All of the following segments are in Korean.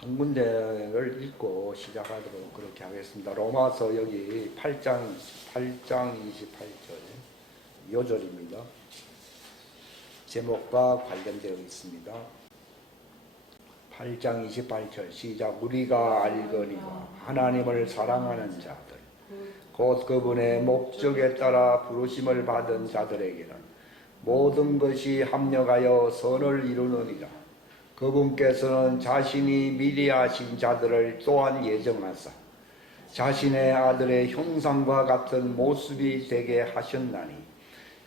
한 군데를 읽고 시작하도록 그렇게 하겠습니다. 로마서 여기 8장 28절 요절입니다. 제목과 관련되어 있습니다. 8장 28절 시작. 우리가 알거니와 하나님을 사랑하는 자들 곧 그분의 목적에 따라 부르심을 받은 자들에게는 모든 것이 합력하여 선을 이루느니라. 그분께서는 자신이 미리 하신 자들을 또한 예정하사 자신의 아들의 형상과 같은 모습이 되게 하셨나니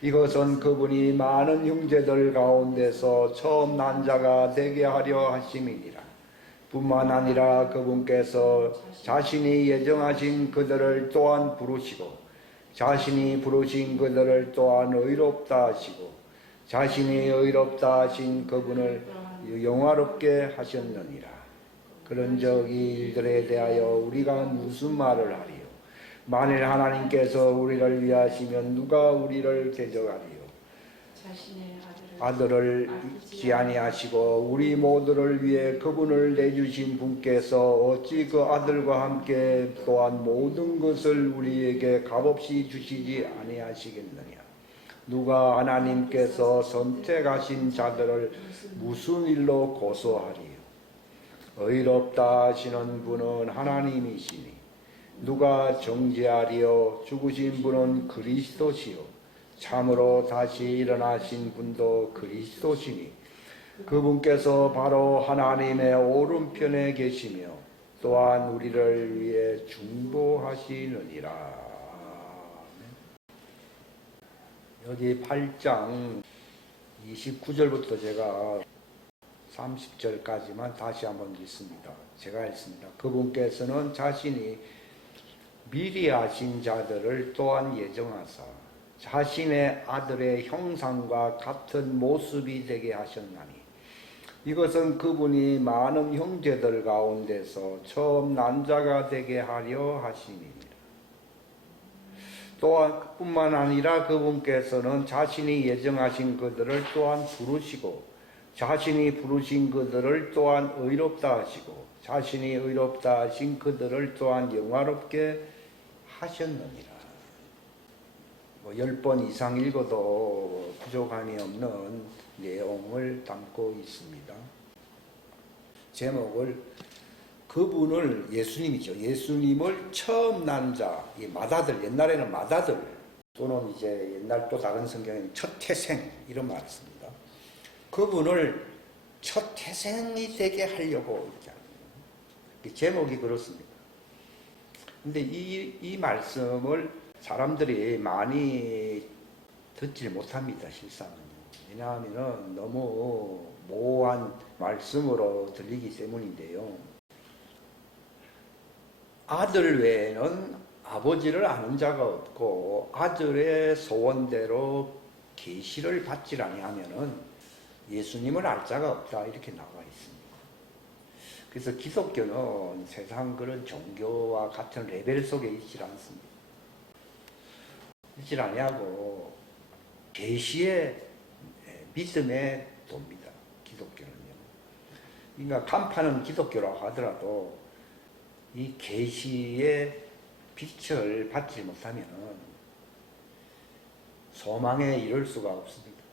이것은 그분이 많은 형제들 가운데서 처음 난 자가 되게 하려 하심이니라. 뿐만 아니라 그분께서 자신이 예정하신 그들을 또한 부르시고 자신이 부르신 그들을 또한 의롭다 하시고 자신이 의롭다 하신 그분을 영화롭게 하셨느니라. 그런즉 이 일들에 대하여 우리가 무슨 말을 하리요? 만일 하나님께서 우리를 위하시면 누가 우리를 대적하리요? 자신의 아들을 잊지 아니하시고 우리 모두를 위해 그분을 내주신 분께서 어찌 그 아들과 함께 또한 모든 것을 우리에게 값없이 주시지 아니하시겠느냐? 누가 하나님께서 선택하신 자들을 무슨 일로 고소하리요? 의롭다 하시는 분은 하나님이시니 누가 정죄하리요? 죽으신 분은 그리스도시요 참으로 다시 일어나신 분도 그리스도시니 그분께서 바로 하나님의 오른편에 계시며 또한 우리를 위해 중보하시느니라. 여기 8장 29절부터 제가 30절까지만 다시 한번 읽습니다. 제가 읽습니다. 그분께서는 자신이 미리 하신 자들을 또한 예정하사 자신의 아들의 형상과 같은 모습이 되게 하셨나니 이것은 그분이 많은 형제들 가운데서 처음 난 자가 되게 하려 하심이니라. 또한 뿐만 아니라 그분께서는 자신이 예정하신 그들을 또한 부르시고 자신이 부르신 그들을 또한 의롭다 하시고 자신이 의롭다 하신 그들을 또한 영화롭게 하셨느니라. 10번 이상 읽어도 부족함이 없는 내용을 담고 있습니다. 제목을 그분을 예수님이죠. 예수님을 처음 난 자, 이 맏아들, 옛날에는 맏아들 또는 이제 옛날 또 다른 성경에는 첫 태생 이런 말을 씁니다. 그분을 첫 태생이 되게 하려고 이렇게 하는 거예요. 제목이 그렇습니다. 근데 이 말씀을 사람들이 많이 듣질 못합니다, 실상은요. 왜냐하면 너무 모호한 말씀으로 들리기 때문인데요. 아들 외에는 아버지를 아는 자가 없고 아들의 소원대로 계시를 받지 아니하면은 예수님을 알 자가 없다 이렇게 나와 있습니다. 그래서 기독교는 세상 그런 종교와 같은 레벨 속에 있지 않습니다. 있지 아니하고 계시의 믿음에 돕니다. 기독교는요. 그러니까 간판은 기독교라고 하더라도 이 계시의 빛을 받지 못하면 소망에 이를 수가 없습니다.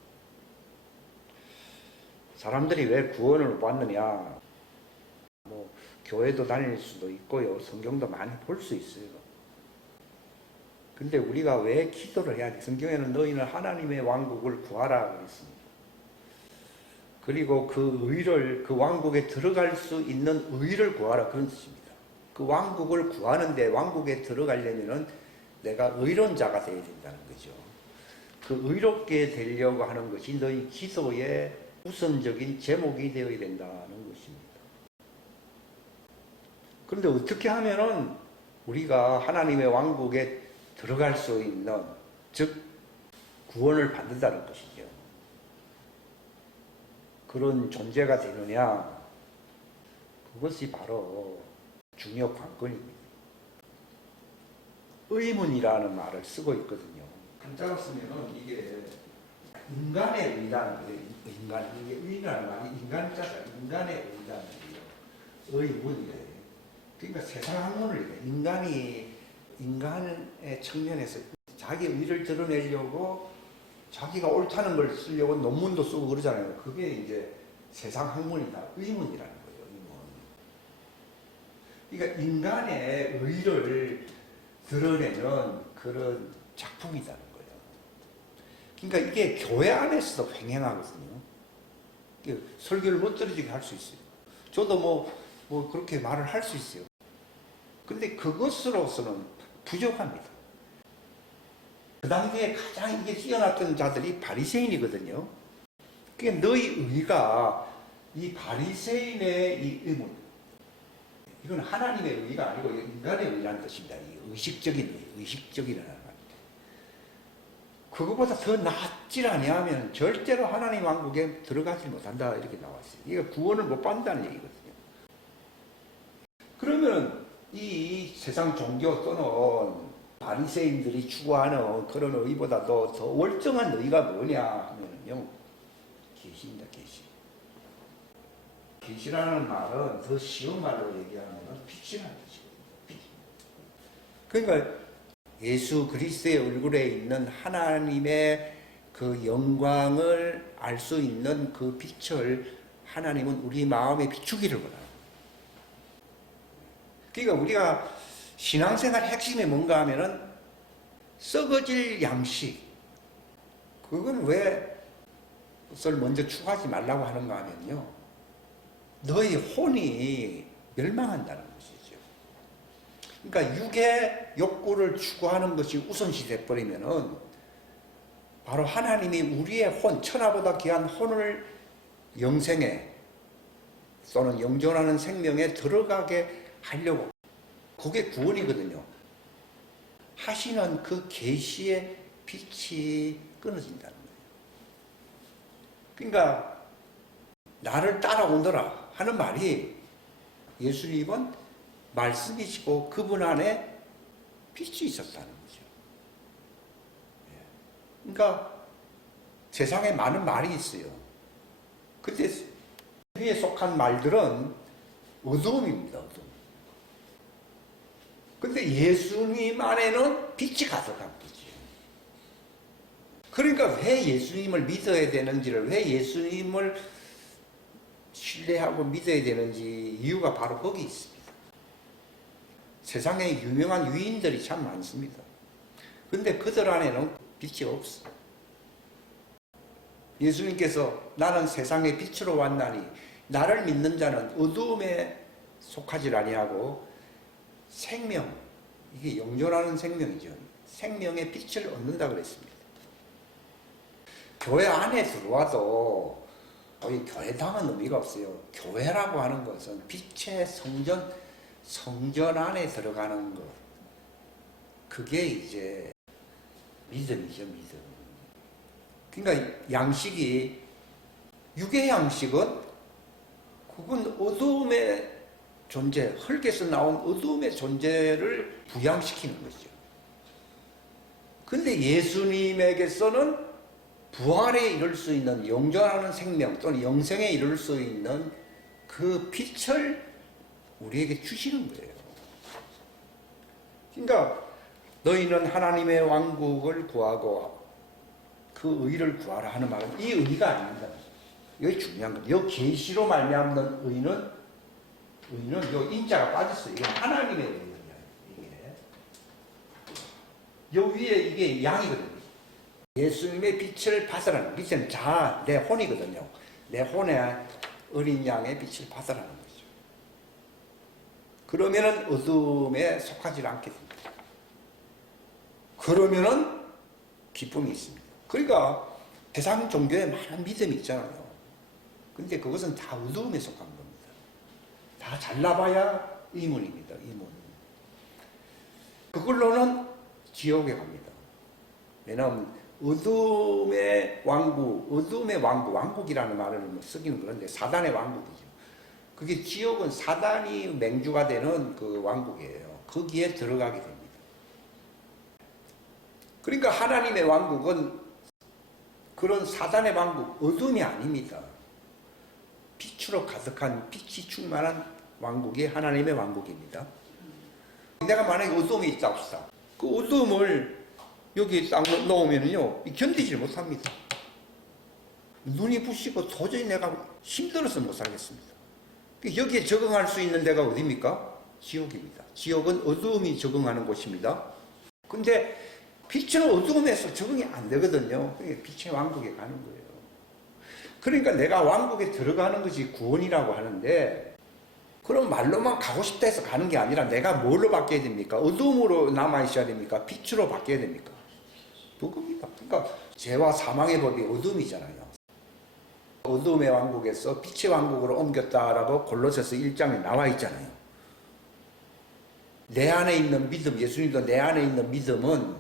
사람들이 왜 구원을 못 받느냐? 교회도 다닐 수도 있고요. 성경도 많이 볼 수 있어요. 근데 우리가 왜 기도를 해야 돼? 성경에는 너희는 하나님의 왕국을 구하라 그랬습니다. 그리고 그 왕국에 들어갈 수 있는 의를 구하라 그런 뜻입니다. 그 왕국을 구하는데 왕국에 들어가려면은 내가 의로운 자가 되어야 된다는 거죠. 그 의롭게 되려고 하는 것이 너희 기도의 우선적인 제목이 되어야 된다는 것입니다. 그런데 어떻게 하면은 우리가 하나님의 왕국에 들어갈 수 있는, 즉 구원을 받는다는 것이죠. 그런 존재가 되느냐? 그것이 바로 중요 관건입니다. 의문이라는 말을 쓰고 있거든요. 한자로 쓰면은 이게 인간의 의라는 거예요. 이게 의라는 말이 인간자가 인간의 의라는 거예요. 의문이래. 그러니까 세상 학문을 인간의 측면에서 자기 의를 드러내려고 자기가 옳다는 걸 쓰려고 논문도 쓰고 그러잖아요. 그게 이제 세상 학문이다. 의문이라는 거예요. 의문. 그러니까 인간의 의를 드러내는 그런 작품이라는 거예요. 그러니까 이게 교회 안에서도 횡행하거든요. 설교를 못 들어주게 할 수 있어요. 저도 뭐 그렇게 말을 할 수 있어요. 근데 그것으로서는 부족합니다. 그 당시에 가장 이게 뛰어났던 자들이 바리새인이거든요. 그러니까 너희 의가 이 바리새인의 이 의문, 이건 하나님의 의가 아니고 인간의 의라는 뜻입니다. 이 의식적이라는 말입니다. 그거보다 더 낫질 아니하면 절대로 하나님 왕국에 들어가지 못한다 이렇게 나왔어요. 이게 구원을 못 받는다는 얘기거든요. 그러면 이 세상 종교 또는 바리새인들이 추구하는 그런 의보다도 더 월정한 의가 뭐냐 하면요, 계시입니다. 계시. 계시라는 말은 더 쉬운 말로 얘기하면 빛이라는 뜻이거든요. 그러니까 예수 그리스도의 얼굴에 있는 하나님의 그 영광을 알 수 있는 그 빛을 하나님은 우리 마음에 비추기를 원합니다. 그러니까 우리가 신앙생활 핵심이 뭔가 하면은 썩어질 양식, 그건 왜 그것을 먼저 추구하지 말라고 하는가 하면요, 너희 혼이 멸망한다는 것이죠. 그러니까 육의 욕구를 추구하는 것이 우선시 돼버리면은 바로 하나님이 우리의 혼, 천하보다 귀한 혼을 영생에 또는 영존하는 생명에 들어가게 하려고, 그게 구원이거든요. 하시는 그 계시의 빛이 끊어진다는 거예요. 그러니까 나를 따라오너라 하는 말이, 예수님은 말씀이시고 그분 안에 빛이 있었다는 거죠. 그러니까 세상에 많은 말이 있어요. 근데 위에 속한 말들은 어두움입니다. 어두움. 근데 예수님 안에는 빛이 가득한 거지. 그러니까 왜 예수님을 믿어야 되는지를, 왜 예수님을 신뢰하고 믿어야 되는지 이유가 바로 거기 있습니다. 세상에 유명한 유인들이 참 많습니다. 근데 그들 안에는 빛이 없어. 예수님께서 나는 세상의 빛으로 왔나니 나를 믿는 자는 어두움에 속하지 아니하고 생명, 이게 영존하는 생명이죠. 생명의 빛을 얻는다 그랬습니다. 교회 안에 들어와도 거의 교회당한 의미가 없어요. 교회라고 하는 것은 빛의 성전 안에 들어가는 것. 그게 이제 믿음이죠, 믿음. 그러니까 양식이, 육의 양식은 그건 어두움의 존재, 흙에서 나온 어두움의 존재를 부양시키는 것이죠. 근데 예수님에게서는 부활에 이를 수 있는 영존하는 생명 또는 영생에 이를 수 있는 그 빛을 우리에게 주시는 거예요. 그러니까 너희는 하나님의 왕국을 구하고 그 의를 구하라 하는 말은 이 의가 아닙니다. 이게 중요한 거예요. 이 계시로 말미암는 의는 요 인자가 빠졌어요. 이게 하나님의 의예요. 이게 요 위에 이게 양이거든요. 예수님의 빛을 받으라는, 빛은 내 혼이거든요. 내 혼에 어린 양의 빛을 받으라는 거죠. 그러면은 어둠에 속하지 않게 됩니다. 그러면은 기쁨이 있습니다. 그러니까 세상 종교에 많은 믿음이 있잖아요. 근데 그것은 다 어두움에 속한 겁니다. 다 잘나봐야 이문입니다. 이문. 그걸로는 지옥에 갑니다. 왜냐하면 어둠의 왕국이라는 말을 쓰기는 그런데 사단의 왕국이죠. 그게 지옥은 사단이 맹주가 되는 그 왕국이에요. 거기에 들어가게 됩니다. 그러니까 하나님의 왕국은 그런 사단의 왕국, 어둠이 아닙니다. 빛으로 가득한, 빛이 충만한 왕국이 하나님의 왕국입니다. 내가 만약에 어둠이 있다 합시다. 그 어둠을 여기 딱 놓으면요 견디질 못합니다. 눈이 부시고 도저히 내가 힘들어서 못 살겠습니다. 여기에 적응할 수 있는 데가 어디입니까? 지옥입니다. 지옥은 어두움이 적응하는 곳입니다. 근데 빛은 어두움에서 적응이 안 되거든요. 그러니까 빛의 왕국에 가는 거예요. 그러니까 내가 왕국에 들어가는 것이 구원이라고 하는데, 그럼 말로만 가고 싶다 해서 가는 게 아니라 내가 뭘로 바뀌어야 됩니까? 어둠으로 남아있어야 됩니까? 빛으로 바뀌어야 됩니까? 그겁니다. 그러니까 죄와 사망의 법이 어둠이잖아요. 어둠의 왕국에서 빛의 왕국으로 옮겼다라고 골로새서 1장에 나와 있잖아요. 내 안에 있는 믿음, 예수님도 내 안에 있는 믿음은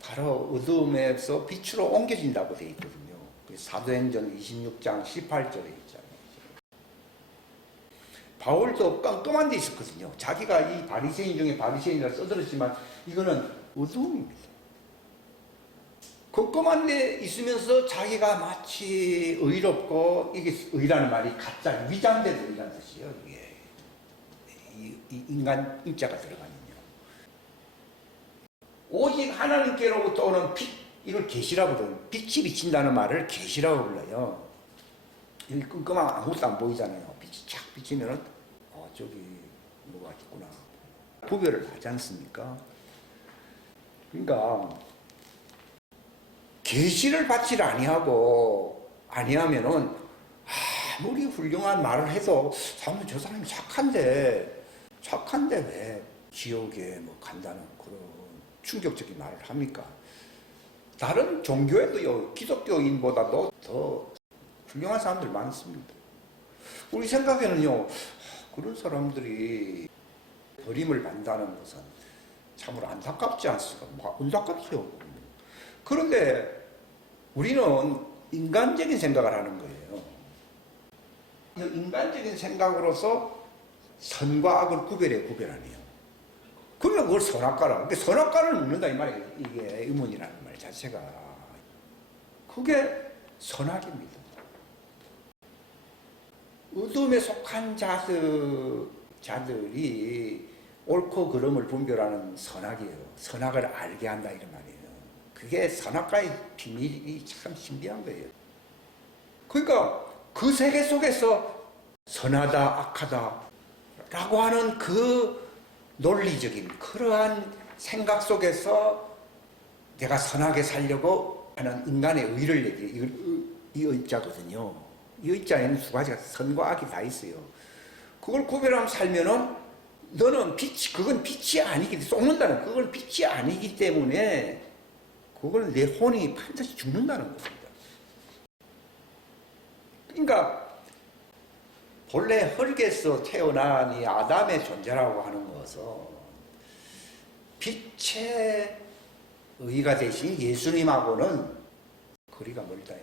바로 어둠에서 빛으로 옮겨진다고 되어 있거든요. 사도행전 26장 18절에 있잖아요. 바울도 깜깜한 데 있었거든요. 자기가 이 바리새인 중에 바리새인이라 써들었지만 이거는 어두움입니다. 깜깜한 데 있으면서 자기가 마치 의롭고, 이게 의라는 말이 가짜, 위장된 의라는 뜻이에요. 이게 이 인간 인자가 들어가면요. 오직 하나님께로부터 오는 빛, 이걸 계시라고 불러요. 빛이 비친다는 말을 계시라고 불러요. 여기 끔끔하면 아무것도 안 보이잖아요. 빛이 착 비치면은 저기 뭐가 있구나 구별을 하지 않습니까? 그러니까 계시를 받지 아니하면은 아무리 훌륭한 말을 해도 저 사람이 착한데 왜 지옥에 뭐 간다는 그런 충격적인 말을 합니까? 다른 종교에도요, 기독교인보다도 더 훌륭한 사람들 많습니다. 우리 생각에는요, 그런 사람들이 버림을 받는다는 것은 참으로 안타깝지 않습니까? 안타깝죠. 그런데 우리는 인간적인 생각을 하는 거예요. 인간적인 생각으로서 선과 악을 구별하네요. 그러면 그걸 선악과라. 근데 선악과를 묻는다 이 말이에요. 이게 의문이라는 말 자체가. 그게 선악입니다. 어둠에 속한 자들이 옳고 그름을 분별하는 선악이에요. 선악을 알게 한다 이런 말이에요. 그게 선악과의 비밀이 참 신비한 거예요. 그러니까 그 세계 속에서 선하다 악하다 라고 하는 그 논리적인 그러한 생각 속에서 내가 선하게 살려고 하는 인간의 의를 얘기해요. 이 의자거든요. 이 의자에는 두 가지가 선과 악이 다 있어요. 그걸 구별하면 살면은 너는 그건 빛이 아니기, 쏟는다는 그건 빛이 아니기 때문에 그걸 내 혼이 반드시 죽는다는 것입니다. 그러니까 본래 흙에서 태어난 이 아담의 존재라고 하는 것은 빛의 의가 되신 예수님하고는 거리가 멀다.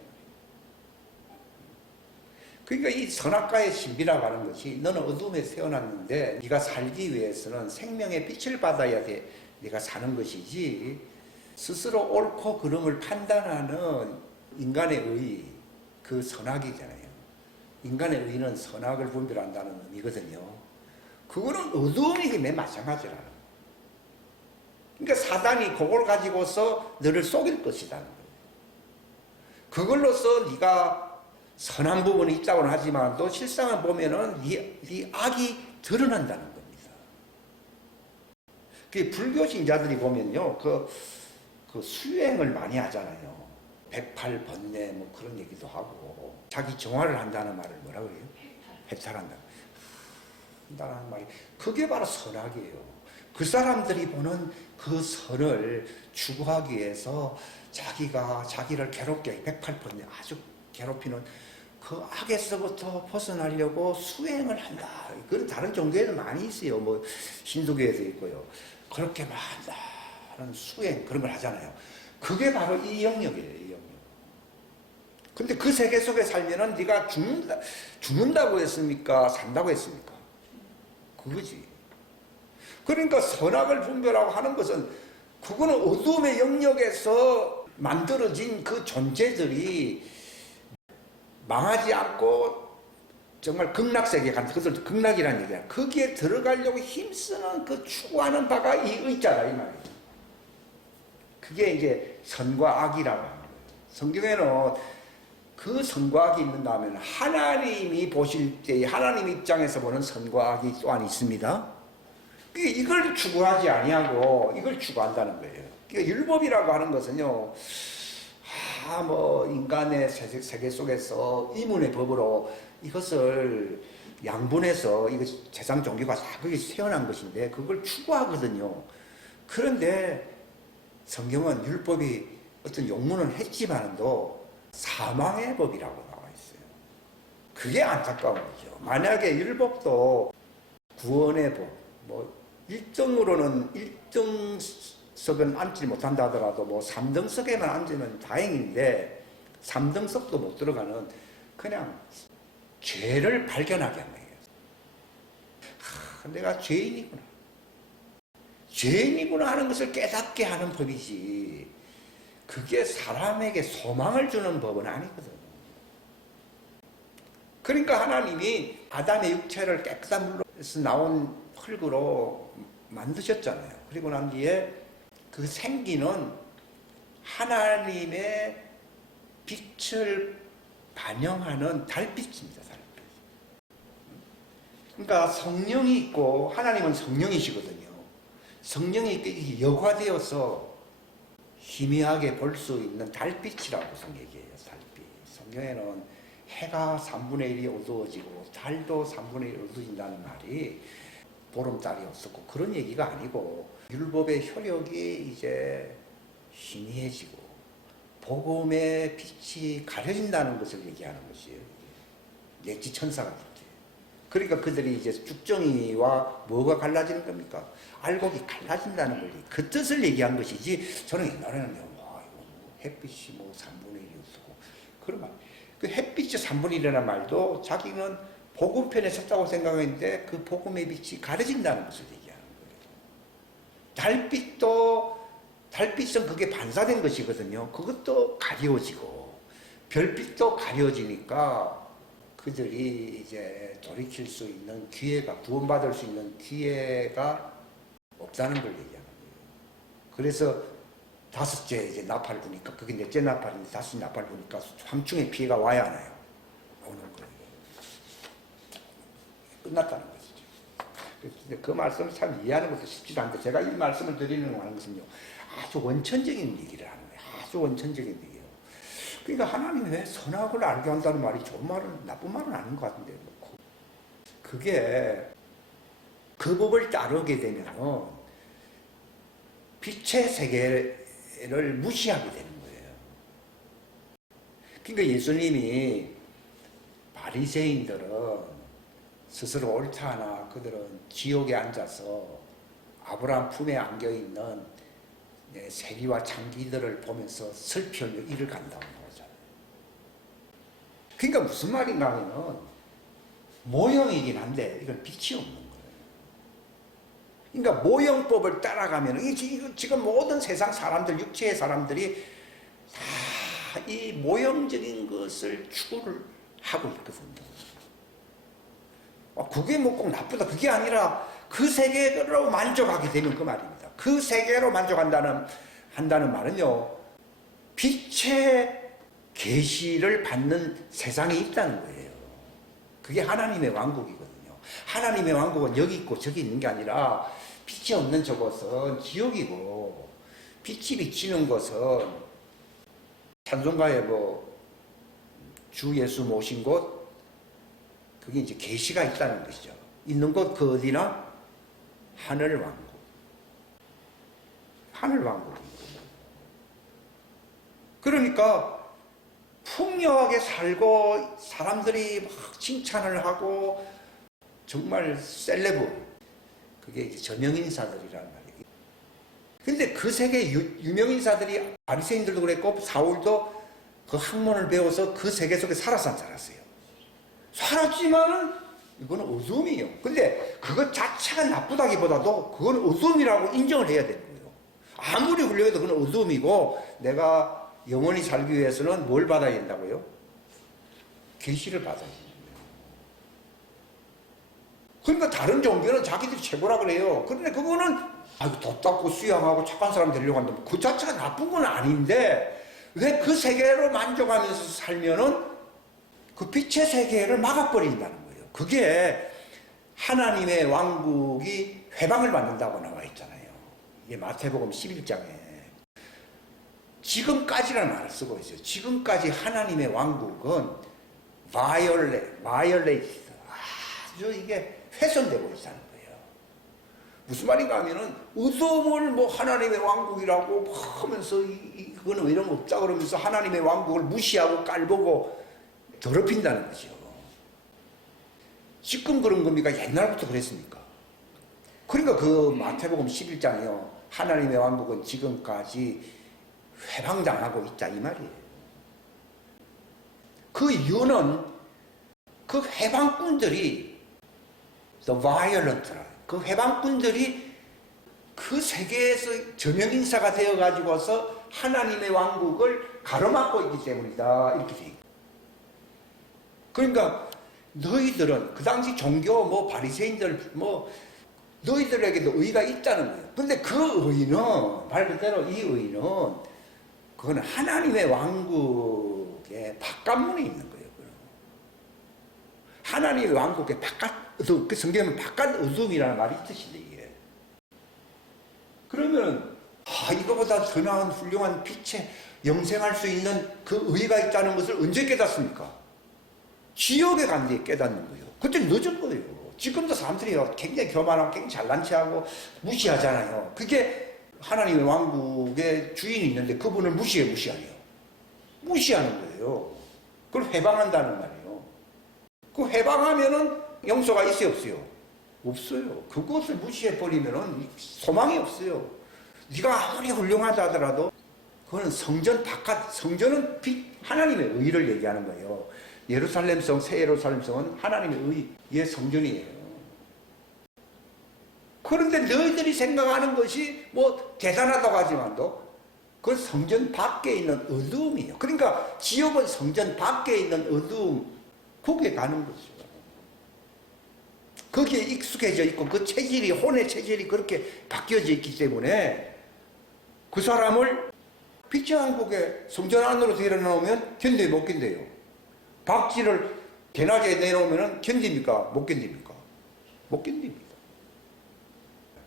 그러니까 이 선악과의 신비라고 하는 것이 너는 어둠에 태어났는데 네가 살기 위해서는 생명의 빛을 받아야 돼. 네가 사는 것이지 스스로 옳고 그름을 판단하는 인간의 의, 그 선악이잖아요. 인간의 의는 선악을 분별한다는 의미거든요. 그거는 어두움이 맨 마찬가지라는 거예요. 그러니까 사단이 그걸 가지고서 너를 속일 것이라는 거예요. 그걸로서 네가 선한 부분이 있다고는 하지만 또 실상을 보면은 네 악이 드러난다는 겁니다. 그 불교 신자들이 보면요, 그 수행을 많이 하잖아요. 108번뇌 뭐 그런 얘기도 하고 자기 정화를 한다는 말을 뭐라 그래요? 해탈한다. 한다는 말이 그게 바로 선악이에요. 그 사람들이 보는 그 선을 추구하기 위해서 자기를 괴롭게 108번뇌 아주 괴롭히는 그 악에서부터 벗어나려고 수행을 한다. 그런 다른 종교에도 많이 있어요. 뭐 힌두교에도 있고요. 그렇게 막 한다는 수행 그런 걸 하잖아요. 그게 바로 이 영역이에요. 이 영역. 근데 그 세계 속에 살면은 네가 죽는다고 했습니까? 산다고 했습니까? 그거지. 그러니까 선악을 분별하고 하는 것은 그거는 어둠의 영역에서 만들어진 그 존재들이 망하지 않고 정말 극락세계 간 그들도 극락이라는 얘기야. 거기에 들어가려고 힘쓰는 그 추구하는 바가 이 의자다 이 말이에요. 그게 이제 선과 악이라고 하는 거예요. 성경에는 그 선과 악이 있는가 하면 하나님이 보실 때 하나님 입장에서 보는 선과 악이 또한 있습니다. 이걸 추구하지 아니하고 이걸 추구한다는 거예요. 그러니까 율법이라고 하는 것은요, 뭐 인간의 세계 속에서 이문의 법으로 이것을 양분해서 이거 세상 종교가 다 그게 태어난 것인데 그걸 추구하거든요. 그런데 성경은 율법이 어떤 용문은 했지만도 사망의 법이라고 나와 있어요. 그게 안타까운 거죠. 만약에 율법도 구원의 법, 뭐 1등으로는 1등석은 앉지 못한다 하더라도 뭐 3등석에만 앉으면 다행인데 3등석도 못 들어가는 그냥 죄를 발견하게 한 거예요. 내가 죄인이구나. 죄인이구나 하는 것을 깨닫게 하는 법이지. 그게 사람에게 소망을 주는 법은 아니거든. 그러니까 하나님이 아담의 육체를 깨끗한 물로서 나온 흙으로 만드셨잖아요. 그리고 난 뒤에 그 생기는 하나님의 빛을 반영하는 달빛입니다. 달빛. 그러니까 성령이 있고 하나님은 성령이시거든요. 성령이 여과되어서 희미하게 볼 수 있는 달빛이라고 얘기해요. 달빛. 성경에는 해가 3분의 1이 어두워지고 달도 3분의 1이 어두워진다는 말이 보름달이 없었고 그런 얘기가 아니고 율법의 효력이 이제 희미해지고 복음의 빛이 가려진다는 것을 얘기하는 것이에요. 넷지 천사가 그렇게. 그러니까 그들이 이제 쭉정이와 뭐가 갈라지는 겁니까? 알곡이 갈라진다는 걸, 그 뜻을 얘기한 것이지. 저는 옛날에는 와, 이거 뭐 햇빛이 뭐 3분의 1이었고 그런 말. 그 햇빛이 3분의 1이라는 말도 자기는 복음편에 섰다고 생각했는데 그 복음의 빛이 가려진다는 것을 얘기하는 거예요. 달빛은 그게 반사된 것이거든요. 그것도 가려지고 별빛도 가려지니까 그들이 이제 돌이킬 수 있는 기회가, 구원받을 수 있는 기회가 없다는 걸 얘기하는 거예요. 그래서 다섯째 이제 나팔 부니까, 그게 넷째 나팔인데 다섯 나팔 부니까 황충의 피해가 와야 하나요? 오는 거예요. 끝났다는 것이죠. 근데 그 말씀을 참 이해하는 것도 쉽지도 않은데, 제가 이 말씀을 드리는 것은요, 아주 원천적인 얘기를 하는 거예요. 아주 원천적인 얘기예요. 그러니까 하나님이 왜 선악을 알게 한다는 말이 좋은 말은, 나쁜 말은 아닌 것 같은데, 그게 그 법을 따르게 되면 빛의 세계를 무시하게 되는 거예요. 그러니까 예수님이 바리새인들은 스스로 옳다 하나 그들은 지옥에 앉아서 아브라함 품에 안겨있는 세리와 장기들을 보면서 슬피 흘려 이를 간다고 하잖아요. 그러니까 무슨 말인가 하면은 모형이긴 한데 이건 빛이 없는 거예요. 그러니까 모형법을 따라가면 지금 모든 세상 사람들, 육체의 사람들이 다 이 모형적인 것을 추구를 하고 있거든요. 그게 뭐 꼭 나쁘다 그게 아니라 그 세계로 만족하게 되면 그 말입니다. 그 세계로 만족한다는 말은요, 빛의 계시를 받는 세상이 있다는 거예요. 그게 하나님의 왕국이거든요. 하나님의 왕국은 여기 있고 저기 있는 게 아니라 빛이 없는 저곳은 지옥이고 빛이 비치는 것은 찬송가에 주 예수 모신 곳, 그게 이제 계시가 있다는 것이죠. 있는 곳 그 어디나? 하늘 왕국. 하늘 왕국입니다. 그러니까 풍요하게 살고 사람들이 막 칭찬을 하고 정말 셀레브, 그게 이제 저명인사들이란 말이에요. 근데 그 세계 유명인사들이 바리새인들도 그랬고 사울도 그 학문을 배워서 그 세계 속에 살았어요. 살았지만은 이거는 어둠이에요. 근데 그것 자체가 나쁘다기보다도 그건 어둠이라고 인정을 해야 되는 거예요. 아무리 훌륭해도 그건 어둠이고, 내가 영원히 살기 위해서는 뭘 받아야 된다고요? 계시를 받아야 된다고요. 그러니까 다른 종교는 자기들이 최고라 그래요. 그런데 그거는 돈 닦고 수양하고 착한 사람 되려고 한다면 그 자체가 나쁜 건 아닌데 왜 그 세계로 만족하면서 살면은 그 빛의 세계를 막아버린다는 거예요. 그게 하나님의 왕국이 회방을 받는다고 나와 있잖아요. 이게 마태복음 11장에 지금까지라는 말을 쓰고 있어요. 지금까지 하나님의 왕국은 바이올레이트 아주 이게 훼손되고 있다는 거예요. 무슨 말인가 하면은 어둠을 뭐 하나님의 왕국이라고 하면서 이거는 이런 거 없다 그러면서 하나님의 왕국을 무시하고 깔보고 더럽힌다는 거죠. 지금 그런 겁니까? 옛날부터 그랬습니까? 그러니까 그 마태복음 11장이요. 하나님의 왕국은 지금까지 회방당하고 있다 이 말이에요. 그 이유는 그 해방꾼들이 the violent 그 해방꾼들이 그 세계에서 저명인사가 되어가지고서 하나님의 왕국을 가로막고 있기 때문이다 이렇게 돼 있고. 그러니까 너희들은 그 당시 종교 뭐 바리새인들 뭐 너희들에게도 의가 있다는 거예요. 근데 그 의는 말 그대로 이 의는 그건 하나님의 왕국의 바깥문에 있는 거예요. 하나님의 왕국의 바깥 어둠, 그 성경에는 바깥 어둠이라는 말이 뜻인데 이게. 그러면 이거보다 더 나은 훌륭한 빛에 영생할 수 있는 그 의가 있다는 것을 언제 깨닫습니까? 지옥에 간 뒤에 깨닫는 거예요. 그때 늦은 거예요. 지금도 사람들이 굉장히 교만하고 굉장히 잘난 체하고 무시하잖아요. 그게 하나님의 왕국의 주인이 있는데 그분을 무시하네요. 무시하는 거예요. 그걸 회방한다는 말이에요. 그 회방하면은 용서가 있어요, 없어요? 없어요. 그것을 무시해버리면은 소망이 없어요. 네가 아무리 훌륭하다 하더라도 그거는 성전 바깥, 성전은 하나님의 의를 얘기하는 거예요. 예루살렘성, 새 예루살렘성은 하나님의 의의 성전이에요. 그런데 너희들이 생각하는 것이 뭐 대단하다고 하지만도 그건 성전 밖에 있는 어두움이에요. 그러니까 지옥은 성전 밖에 있는 어두움, 거기에 가는 거죠. 거기에 익숙해져 있고 그 체질이, 혼의 체질이 그렇게 바뀌어져 있기 때문에 그 사람을 빛의 왕국의 성전 안으로 데려놓으면 견뎌 못 견뎌요. 박쥐를 대낮에 내놓으면 견딥니까? 못 견딥니까? 못 견딥니다.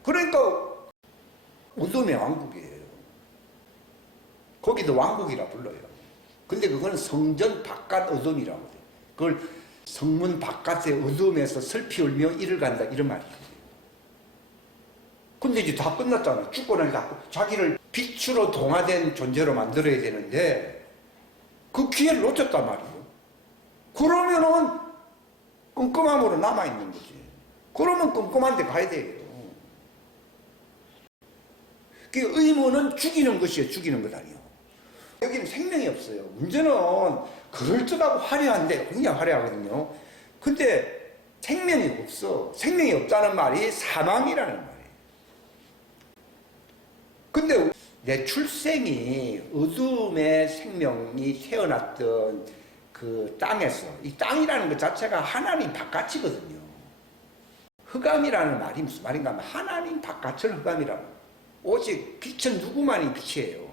그러니까 어둠의 왕국이에요. 거기도 왕국이라 불러요. 근데 그거는 성전 바깥 어둠이라고 돼요. 그걸 성문 바깥의 어둠에서 슬피 울며 이를 간다 이런 말이에요. 근데 이제 다 끝났잖아. 죽고 나니까 자기를 빛으로 동화된 존재로 만들어야 되는데 그 기회를 놓쳤단 말이에요. 그러면은 끔끔함으로 남아있는 거지. 그러면 끔끔한 데 가야 돼요. 그 의무는 죽이는 것이에요. 죽이는 것 아니에요. 여기는 생명이 없어요. 문제는 그럴듯하고 화려한데 굉장히 화려하거든요. 근데 생명이 없어. 생명이 없다는 말이 사망이라는 말이에요. 근데 내 출생이 어둠의 생명이 태어났던 그 땅에서, 이 땅이라는 것 자체가 하나님 바깥이거든요. 흑암이라는 말이 무슨 말인가 하면 하나님 바깥을 흑암이라고. 오직 빛은 누구만이 빛이에요?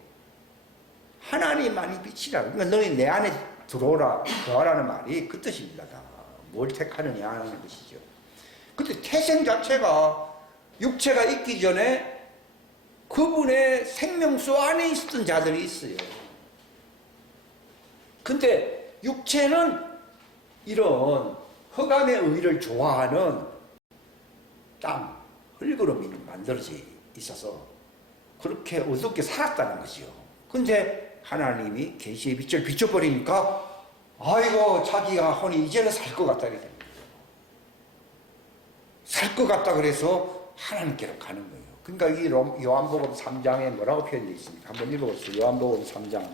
하나님만이 빛이라고. 그러니까 너희 내 안에 들어오라, 거하라는 말이 그 뜻입니다. 다. 뭘 택하느냐 하는 것이죠. 근데 태생 자체가 육체가 있기 전에 그분의 생명수 안에 있었던 자들이 있어요. 근데 육체는 이런 흑암의 의를 좋아하는 땅, 흙으로 만들어져 있어서 그렇게 어둡게 살았다는 거죠. 근데 하나님이 계시의 빛을 비춰버리니까 아이고 자기가 혼이 이제는 살 것 같다 그랬어요. 살 것 같다 그래서 하나님께로 가는 거예요. 그러니까 이 요한복음 3장에 뭐라고 표현되어 있습니까? 한번 읽어보세요. 요한복음 3장.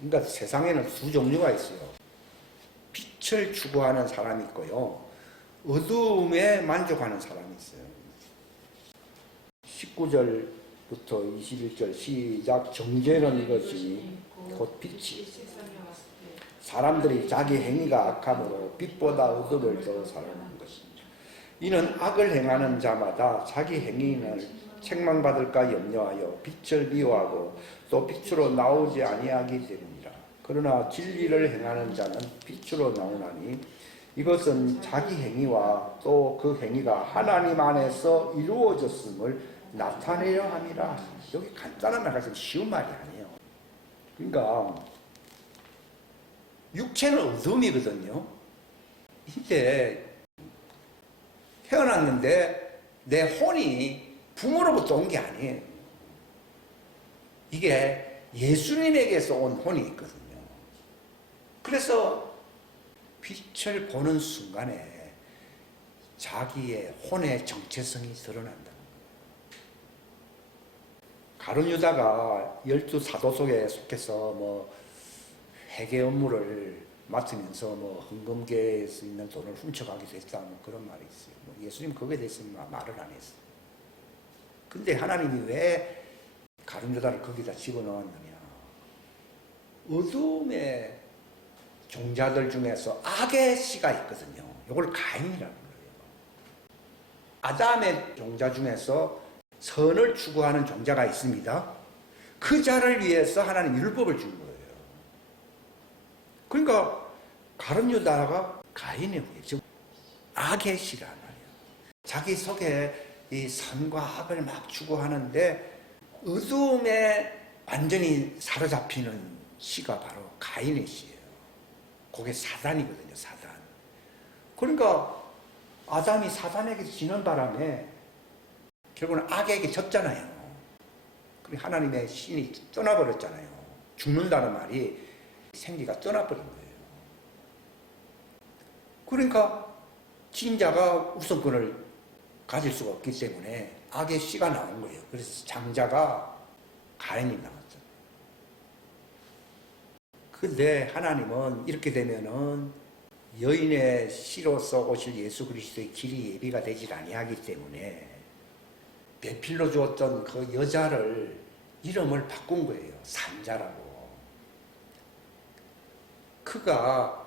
그러니까 세상에는 두 종류가 있어요. 빛을 추구하는 사람이 있고요. 어두움에 만족하는 사람이 있어요. 19절부터 21절 시작. 정죄는 이것이 곧 빛이 사람들이 자기 행위가 악함으로 빛보다 어둠을 더 사랑하는 것입니다. 이는 악을 행하는 자마다 자기 행위인을 책망받을까 염려하여 빛을 미워하고 또 빛으로 나오지 아니하기 때문이라. 그러나 진리를 행하는 자는 빛으로 나오나니 이것은 자기 행위와 또 그 행위가 하나님 안에서 이루어졌음을 나타내려 함이라. 여기 간단한 말 같은 쉬운 말이 아니에요. 그러니까 육체는 어둠이거든요. 이제 태어났는데 내 혼이 부모로부터 온 게 아니에요. 이게 예수님에게서 온 혼이 있거든요. 그래서 빛을 보는 순간에 자기의 혼의 정체성이 드러난다는 거예요. 가룟 유다가 12사도 속에 속해서 뭐 회계 업무를 맡으면서 뭐 헌금계에서 있는 돈을 훔쳐가기도 했다, 뭐 그런 말이 있어요. 뭐 예수님 거기에 대해서 말을 안 했어요. 근데 하나님이 왜 가룟 유다를 거기다 집어넣었느냐? 어둠의 종자들 중에서 악의 씨가 있거든요. 이걸 가인이라는 거예요. 아담의 종자 중에서 선을 추구하는 종자가 있습니다. 그 자를 위해서 하나님 율법을 준 거예요. 그러니까 가룟 유다가 가인의 후예, 즉 악의 씨란 말이에요. 자기 속에 이 선과 악을 막 추구하는데 어둠에 완전히 사로잡히는 씨가 바로 가인의 씨예요. 그게 사단이거든요, 사단. 그러니까 아담이 사단에게 지는 바람에 결국은 악에게 졌잖아요. 그리고 하나님의 신이 떠나버렸잖아요. 죽는다는 말이 생기가 떠나버린 거예요. 그러니까 진자가 우선권을 가질 수가 없기 때문에 악의 씨가 나온 거예요. 그래서 장자가 가인이 나왔죠. 근데 하나님은 이렇게 되면은 여인의 씨로서 오실 예수 그리스도의 길이 예비가 되질 아니하기 때문에 배필로 주었던 그 여자를 이름을 바꾼 거예요. 산자라고. 그가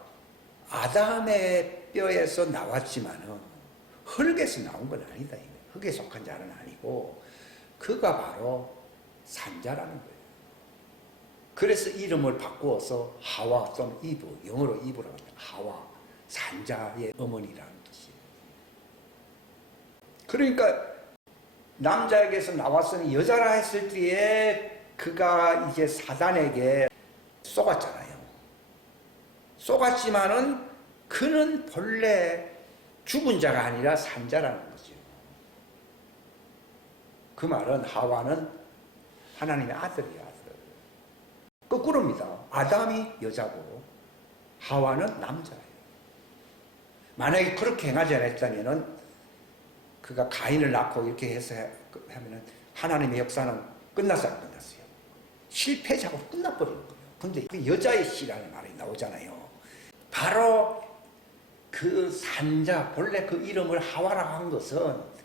아담의 뼈에서 나왔지만은 흙에서 나온 건 아니다. 흙에 속한 자는 아니고 그가 바로 산자라는 거예요. 그래서 이름을 바꾸어서 하와 또는 이브, 영어로 이브라고 합니다. 하와, 산자의 어머니라는 뜻이에요. 그러니까 남자에게서 나왔으니 여자라 했을 때에 그가 이제 사단에게 속았잖아요. 속았지만은 그는 본래 죽은 자가 아니라 산자라는 거죠. 그 말은 하와는 하나님의 아들이야. 거꾸로입니다. 아담이 여자고 하와는 남자예요. 만약에 그렇게 행하지 않았다면은 그가 가인을 낳고 이렇게 해서 하면은 하나님의 역사는 끝났어요, 안 끝났어요? 실패작으로 끝나버리는 거예요. 근데 그 여자의 씨라는 말이 나오잖아요. 바로 그 산자, 본래 그 이름을 하와라고 한 것은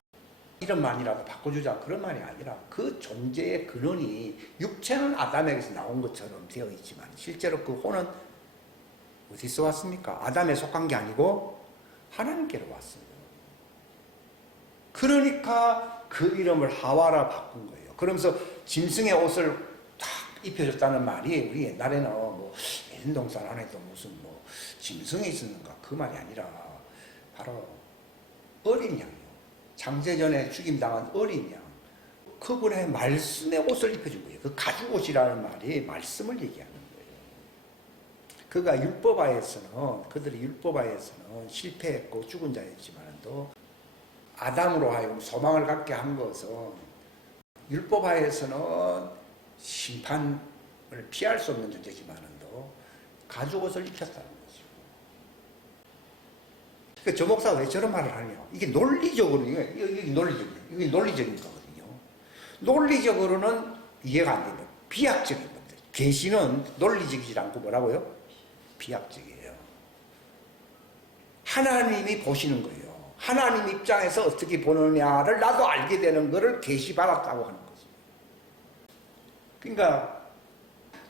이름만이라도 바꿔주자 그런 말이 아니라 그 존재의 근원이 육체는 아담에게서 나온 것처럼 되어 있지만 실제로 그 혼은 어디서 왔습니까? 아담에 속한 게 아니고 하나님께로 왔습니다. 그러니까 그 이름을 하와라 바꾼 거예요. 그러면서 짐승의 옷을 탁 입혀줬다는 말이 우리 옛날에는 뭐 에덴 동산 안에도 무슨 뭐 짐승이 있었는가 그 말이 아니라 바로 어린 양이요. 창세전에 죽임당한 어린 양. 그분의 말씀의 옷을 입혀준 거예요. 그 가죽옷이라는 말이 말씀을 얘기하는 거예요. 그가 율법하에서는, 그들이 율법하에서는 실패했고 죽은 자였지만도 아담으로 하여금 소망을 갖게 한 것은 율법하에서는 심판을 피할 수 없는 존재지만도 가죽옷을 입혔다는 거죠. 저 목사가 왜 저런 말을 하냐? 이게 논리적으로, 이게 논리적인 거거든요. 논리적으로는 이해가 안 됩니다. 비약적인 겁니다. 계시는 논리적이지 않고 뭐라고요? 비약적이에요. 하나님이 보시는 거예요. 하나님 입장에서 어떻게 보느냐를 나도 알게 되는 거를 계시받았다고 하는 거죠. 그러니까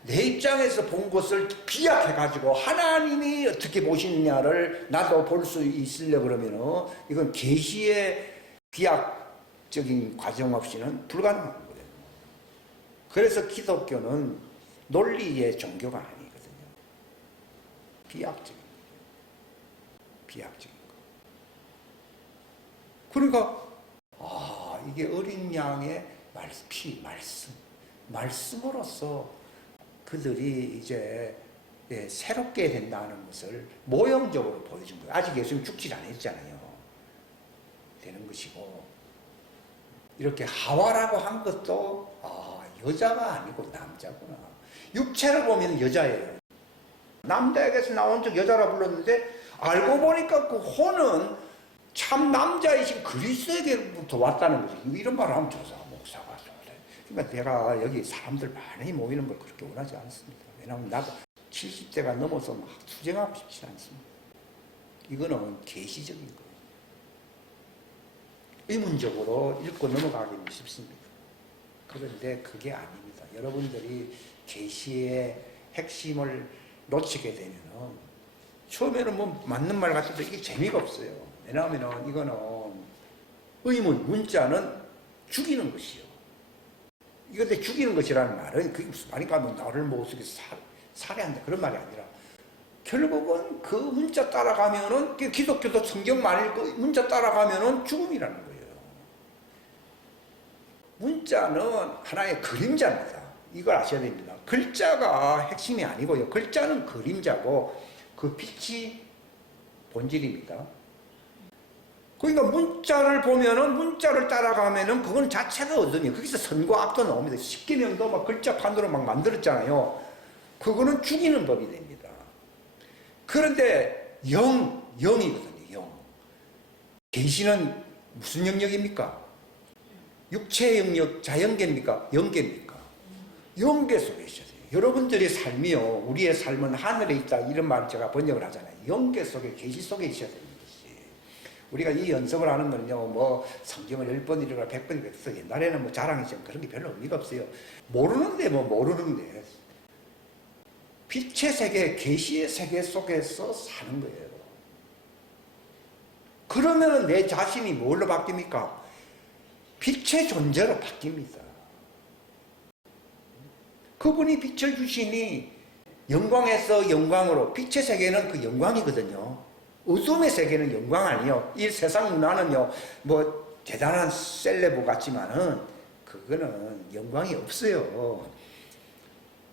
내 입장에서 본 것을 비약해가지고 하나님이 어떻게 보시느냐를 나도 볼 수 있으려 그러면은 이건 계시의 비약적인 과정 없이는 불가능한 거예요. 그래서 기독교는 논리의 종교가 아니거든요. 비약적인 거예요. 비약적인 거. 그러니까 이게 어린 양의 말씀으로서 그들이 이제 새롭게 된다는 것을 모형적으로 보여준 거예요. 아직 예수님 죽질 않았잖아요. 되는 것이고 이렇게 하와라고 한 것도 여자가 아니고 남자구나. 육체를 보면 여자예요. 남자에게서 나온 적 여자라 불렀는데 알고 보니까 그 호는 참 남자이신 그리스도에게부터 왔다는 거죠. 이런 말을 하면 조사 목사가 그러니까 내가 여기 사람들 많이 모이는 걸 그렇게 원하지 않습니다. 왜냐하면 나도 70대가 넘어서 막 투쟁하고 싶지 않습니다. 이거는 계시적인 거예요. 의문적으로 읽고 넘어가기는 쉽습니다. 그런데 그게 아닙니다. 여러분들이 계시의 핵심을 놓치게 되면은 처음에는 뭐 맞는 말 같아도 이게 재미가 없어요. 왜냐하면 이거는 문자는 죽이는 것이요. 이건데 죽이는 것이라는 말은 그게 무슨 말인가 하면 나를 못 쓰게 살해한다 그런 말이 아니라 결국은 그 문자 따라가면은 기독교도 성경 말 읽고 문자 따라가면은 죽음이라는 거예요. 문자는 하나의 그림자입니다. 이걸 아셔야 됩니다. 글자가 핵심이 아니고요. 글자는 그림자고 그 빛이 본질입니다. 그러니까 문자를 보면은 문자를 따라가면은 그건 자체가 어둠이에요. 거기서 선과 악도 나옵니다. 십계명도 막 글자판으로 막 만들었잖아요. 그거는 죽이는 법이 됩니다. 그런데 영이거든요. 영. 계시는 무슨 영역입니까? 육체의 영역, 자연계입니까? 영계입니까? 영계 속에 있어야 돼요. 여러분들의 삶이요, 우리의 삶은 하늘에 있다 이런 말 제가 번역을 하잖아요. 영계 속에, 계시 속에 있어야 되는 것이. 우리가 이 연습을 하는 건요, 뭐 성경을 10번 읽어라 100번 읽어서 옛날에는 뭐 자랑이지만 그런 게 별로 의미가 없어요. 모르는데 모르는데 빛의 세계, 계시의 세계 속에서 사는 거예요. 그러면 내 자신이 뭘로 바뀝니까? 빛의 존재로 바뀝니다. 그분이 빛을 주시니 영광에서 영광으로, 빛의 세계는 그 영광이거든요. 어둠의 세계는 영광 아니에요. 이 세상 문화는요, 뭐 대단한 셀레브 같지만은 그거는 영광이 없어요.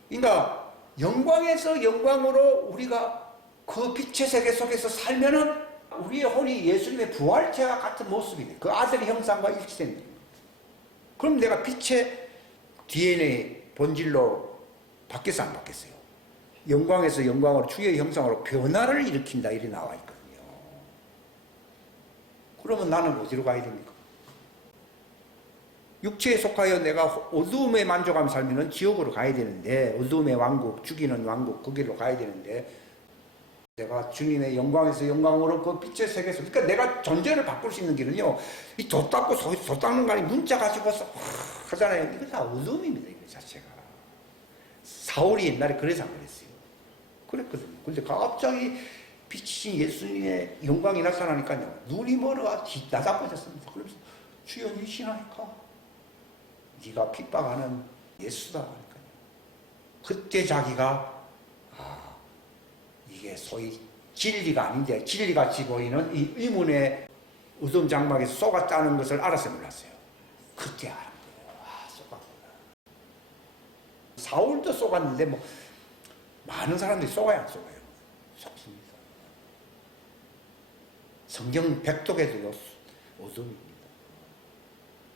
그러니까 영광에서 영광으로 우리가 그 빛의 세계 속에서 살면은 우리의 혼이 예수님의 부활체와 같은 모습이 돼. 그 아들의 형상과 일치되는 거예요. 그럼 내가 빛의 DNA 본질로 바뀌어서 안 바뀌었어요. 영광에서 영광으로 주의 형상으로 변화를 일으킨다 이렇게 나와 있거든요. 그러면 나는 어디로 가야 됩니까? 육체에 속하여 내가 어두움에 만족하며 살면 지옥으로 가야 되는데, 어두움의 왕국, 죽이는 왕국 거기로 가야 되는데, 내가 주님의 영광에서 영광으로 그 빛의 세계에서, 그러니까 내가 존재를 바꿀 수 있는 길은요, 이 도 닦고 소 닦는 거 아니 문자 가지고서 하잖아요. 이거 다 어둠입니다, 이거 자체가. 사울이 옛날에 그래서 안 그랬어요. 그랬거든요. 근데 갑자기 빛이신 예수님의 영광이 나타나니까요, 눈이 멀어가 나다빠졌습니다. 그러면서 주여 니시나이까? 네가 핍박하는 예수다 하니까요. 그때 자기가 이게 소위 진리가 아닌데 진리같이 보이는 이 의문의 어둠 장막에서 속았다는 것을 알아서 몰랐어요. 그때 알은 거예요. 속았구나. 사울도 속았는데 뭐 많은 사람들이 속아야 안 속아요. 속습니다. 성경 백독에도요 어둠입니다.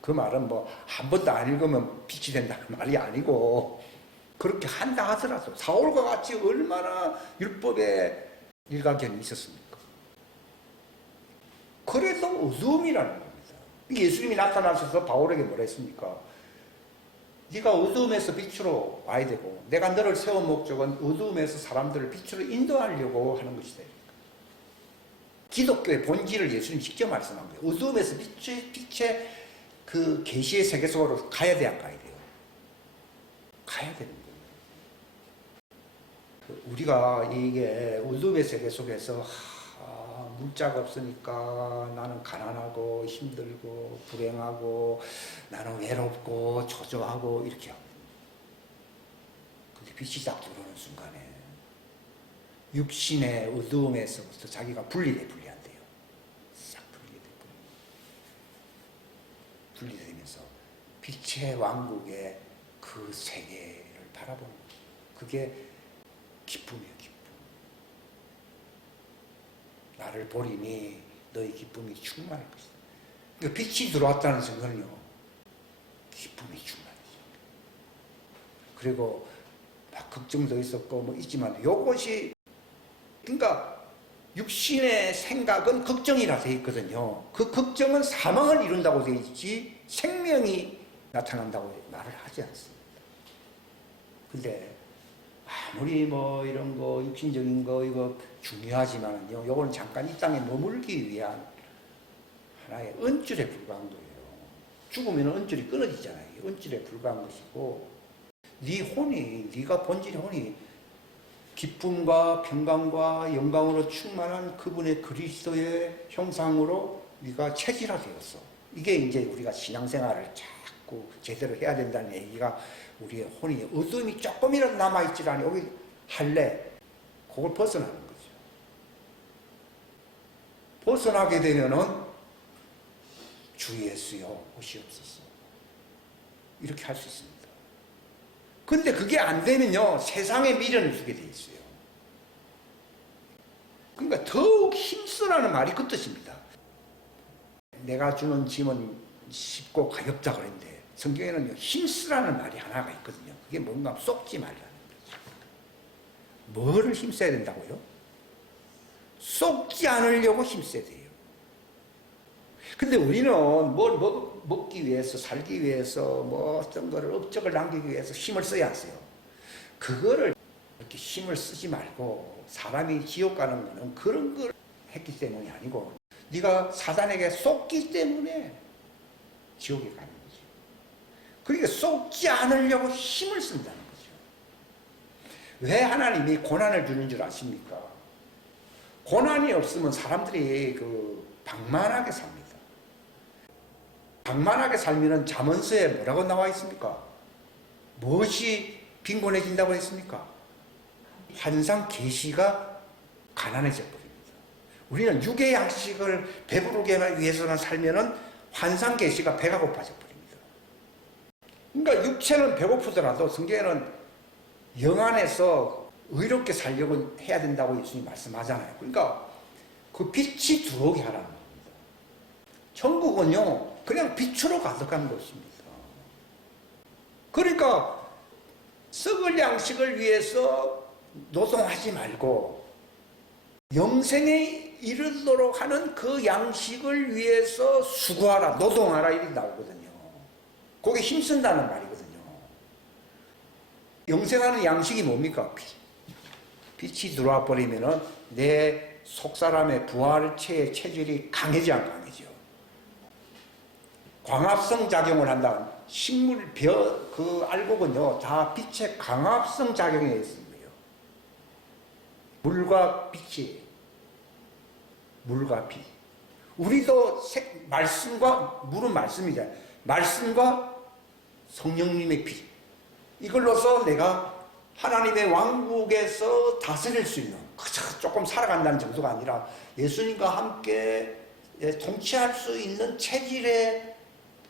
그 말은 뭐 한 번도 안 읽으면 빛이 된다는 말이 아니고, 그렇게 한다 하더라도 사울과 같이 얼마나 율법에 일가견이 있었습니까? 그래서 어두움이라는 겁니다. 예수님이 나타나셔서 바울에게 뭐라 했습니까? 네가 어두움에서 빛으로 와야 되고 내가 너를 세운 목적은 어두움에서 사람들을 빛으로 인도하려고 하는 것이다. 기독교의 본질을 예수님이 직접 말씀한 거예요. 어두움에서 빛의 그 계시의 세계 속으로 가야 돼, 안 가야 돼요? 가야 되는 거예요. 우리가 이게 어둠의 세계 속에서 문자가 없으니까 나는 가난하고 힘들고 불행하고 나는 외롭고 초조하고 이렇게 하고, 근데 빛이 딱 들어오는 순간에 육신의 어두움에서부터 자기가 분리한대요. 싹 분리되면서 빛의 왕국의 그 세계를 바라보는 거예요. 그게 기쁨이에요, 기쁨. 나를 보리니 너의 기쁨이 충만할 것이다. 그러니까 빛이 들어왔다는 생각은요, 기쁨이 충만해요. 그리고 막 걱정도 있었고 뭐 있지만 요것이, 그러니까 육신의 생각은 걱정이라 되어 있거든요. 그 걱정은 사망을 이룬다고 되어 있지 생명이 나타난다고 말을 하지 않습니다. 근데 아무리 뭐 이런 거 육신적인 거 이거 중요하지만요, 요거는 잠깐 이 땅에 머물기 위한 하나의 은줄에 불과한 거예요. 죽으면 은줄이 끊어지잖아요. 은줄에 불과한 것이고, 네 혼이, 네가 본질의 혼이 기쁨과 평강과 영광으로 충만한 그분의 그리스도의 형상으로 네가 체질화되었어. 이게 이제 우리가 신앙생활을 자꾸 제대로 해야 된다는 얘기가, 우리의 혼이 어둠이 조금이라도 남아있질 않아 여기 할래, 그걸 벗어나는 거죠. 벗어나게 되면은 주 예수여 오시옵소서 이렇게 할 수 있습니다. 근데 그게 안 되면요, 세상에 미련을 주게 돼 있어요. 그러니까 더욱 힘쓰라는 말이 그 뜻입니다. 내가 주는 짐은 쉽고 가볍다 그랬는데, 성경에는 힘쓰라는 말이 하나가 있거든요. 그게 뭔가 쏟지 말라는 거죠. 뭐를 힘써야 된다고요? 쏟지 않으려고 힘써야 돼요. 근데 우리는 뭘 먹기 위해서, 살기 위해서, 뭐 어떤 거를 업적을 남기기 위해서 힘을 써야 하세요. 그거를 이렇게 힘을 쓰지 말고, 사람이 지옥 가는 거는 그런 걸 했기 때문이 아니고, 네가 사단에게 속기 때문에 지옥에 가는 거죠. 그러니까 속지 않으려고 힘을 쓴다는 거죠. 왜 하나님이 고난을 주는 줄 아십니까? 고난이 없으면 사람들이 방만하게 삽니다. 방만하게 살면은 잠언서에 뭐라고 나와 있습니까? 무엇이 빈곤해진다고 했습니까? 환상 계시가 가난해져 버립니다. 우리는 육의 양식을 배부르게 위해서만 살면은 환상 계시가 배가 고파져 버립니다. 그러니까 육체는 배고프더라도 성경에는 영 안에서 의롭게 살려고 해야 된다고 예수님이 말씀하잖아요. 그러니까 그 빛이 들어오게 하라는 겁니다. 천국은요, 그냥 빛으로 가득한 것입니다. 그러니까 썩을 양식을 위해서 노동하지 말고 영생에 이르도록 하는 그 양식을 위해서 수고하라, 노동하라, 이렇게 나오거든요. 그게 힘쓴다는 말이거든요. 영생하는 양식이 뭡니까? 빛이 들어와 버리면은 내 속사람의 부활체의 체질이 강해지 안 강해져. 광합성 작용을 한다. 식물, 알곡은요, 다 빛의 광합성 작용에 있습니다. 물과 빛이, 물과 빛. 우리도 말씀과, 물은 말씀이잖아요. 말씀과 성령님의 빛. 이걸로서 내가 하나님의 왕국에서 다스릴 수 있는, 그저 조금 살아간다는 정도가 아니라 예수님과 함께 통치할 수 있는 체질의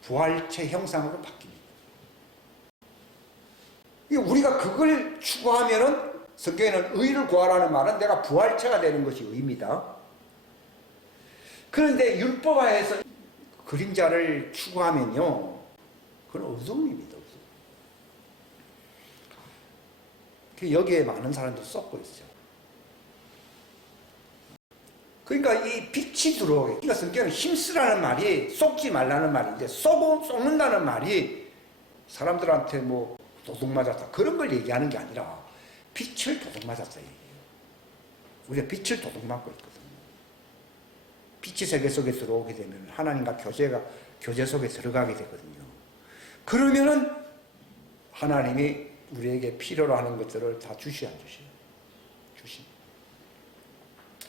부활체 형상으로 바뀝니다. 우리가 그걸 추구하면은, 성경에는 의를 구하라는 말은 내가 부활체가 되는 것이 의입니다. 그런데 율법화해서 그림자를 추구하면요, 그건 어둠입니다. 여기에 많은 사람들이 쏟고 있죠. 그러니까 이 빛이 들어오게, 그러니까 성경은 힘쓰라는 말이 쏟지 말라는 말인데, 쏟는다는 말이 사람들한테 뭐 도둑 맞았다 그런 걸 얘기하는 게 아니라 빛을 도둑 맞았다 얘기해요. 우리가 빛을 도둑 맞고 있거든요. 빛이 세계 속에 들어오게 되면 하나님과 교제 속에 들어가게 되거든요. 그러면은 하나님이 우리에게 필요로 하는 것들을 다 주셔야 주셔요.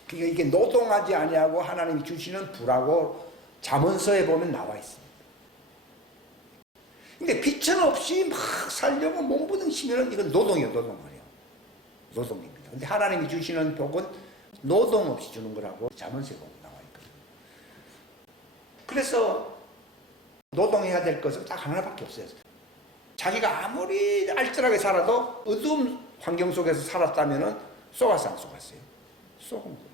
그러니까 이게 노동하지 아니하고 하나님이 주시는 부라고 잠언서에 보면 나와 있습니다. 근데 빛은 없이 막 살려고 몸부림치면 이건 노동이에요, 노동 아니에요. 노동입니다. 근데 하나님이 주시는 복은 노동 없이 주는 거라고 잠언서에 보면 나와 있거든요. 그래서 노동해야 될 것은 딱 하나밖에 없어요. 자기가 아무리 알뜰하게 살아도 어두운 환경 속에서 살았다면 속았어, 안 속았어요? 속은 거예요.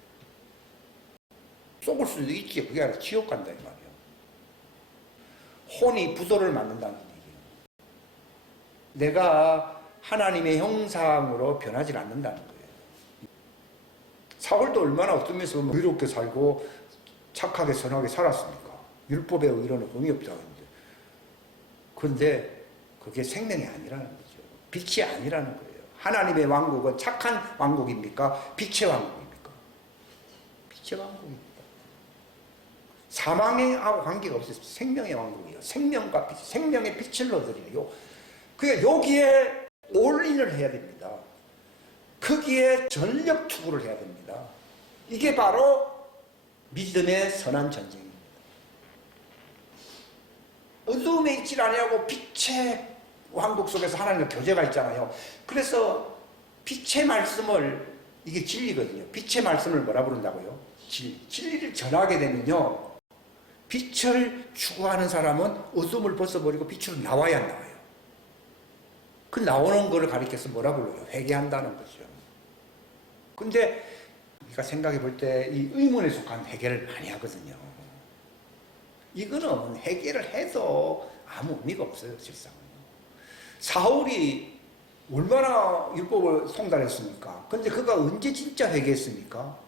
속을 수도 있지. 그게 아니라 지옥 간다 이 말이에요. 혼이 부도를 만든다는 얘기예요. 내가 하나님의 형상으로 변하지 않는다는 거예요. 사울도 얼마나 어쩌면서 의롭게 살고 착하게 선하게 살았습니까? 율법의 의로는 의미 없다고 했는데. 그런데 그게 생명이 아니라는 거죠. 빛이 아니라는 거예요. 하나님의 왕국은 착한 왕국입니까? 빛의 왕국입니까? 빛의 왕국입니다. 사망하고 관계가 없어요. 생명의 왕국이에요. 생명과 빛, 생명의 빛을 얻으리요. 그러니까 여기에 올인을 해야 됩니다. 거기에 전력 투구를 해야 됩니다. 이게 바로 믿음의 선한 전쟁입니다. 어두움에 있지 아니하고 빛의 왕국 속에서 하나님과 교제가 있잖아요. 그래서 빛의 말씀을, 이게 진리거든요. 빛의 말씀을 뭐라 부른다고요? 진리를 전하게 되면요, 빛을 추구하는 사람은 어둠을 벗어버리고 빛으로 나와야 나와요. 그 나오는 거를 가리켜서 뭐라 불러요? 회개한다는 거죠. 근데 우리가 생각해 볼 때 이 의문에 속한 회개를 많이 하거든요. 이거는 회개를 해도 아무 의미가 없어요, 실상은. 사울이 얼마나 율법을 송달했습니까? 근데 그가 언제 진짜 회개했습니까?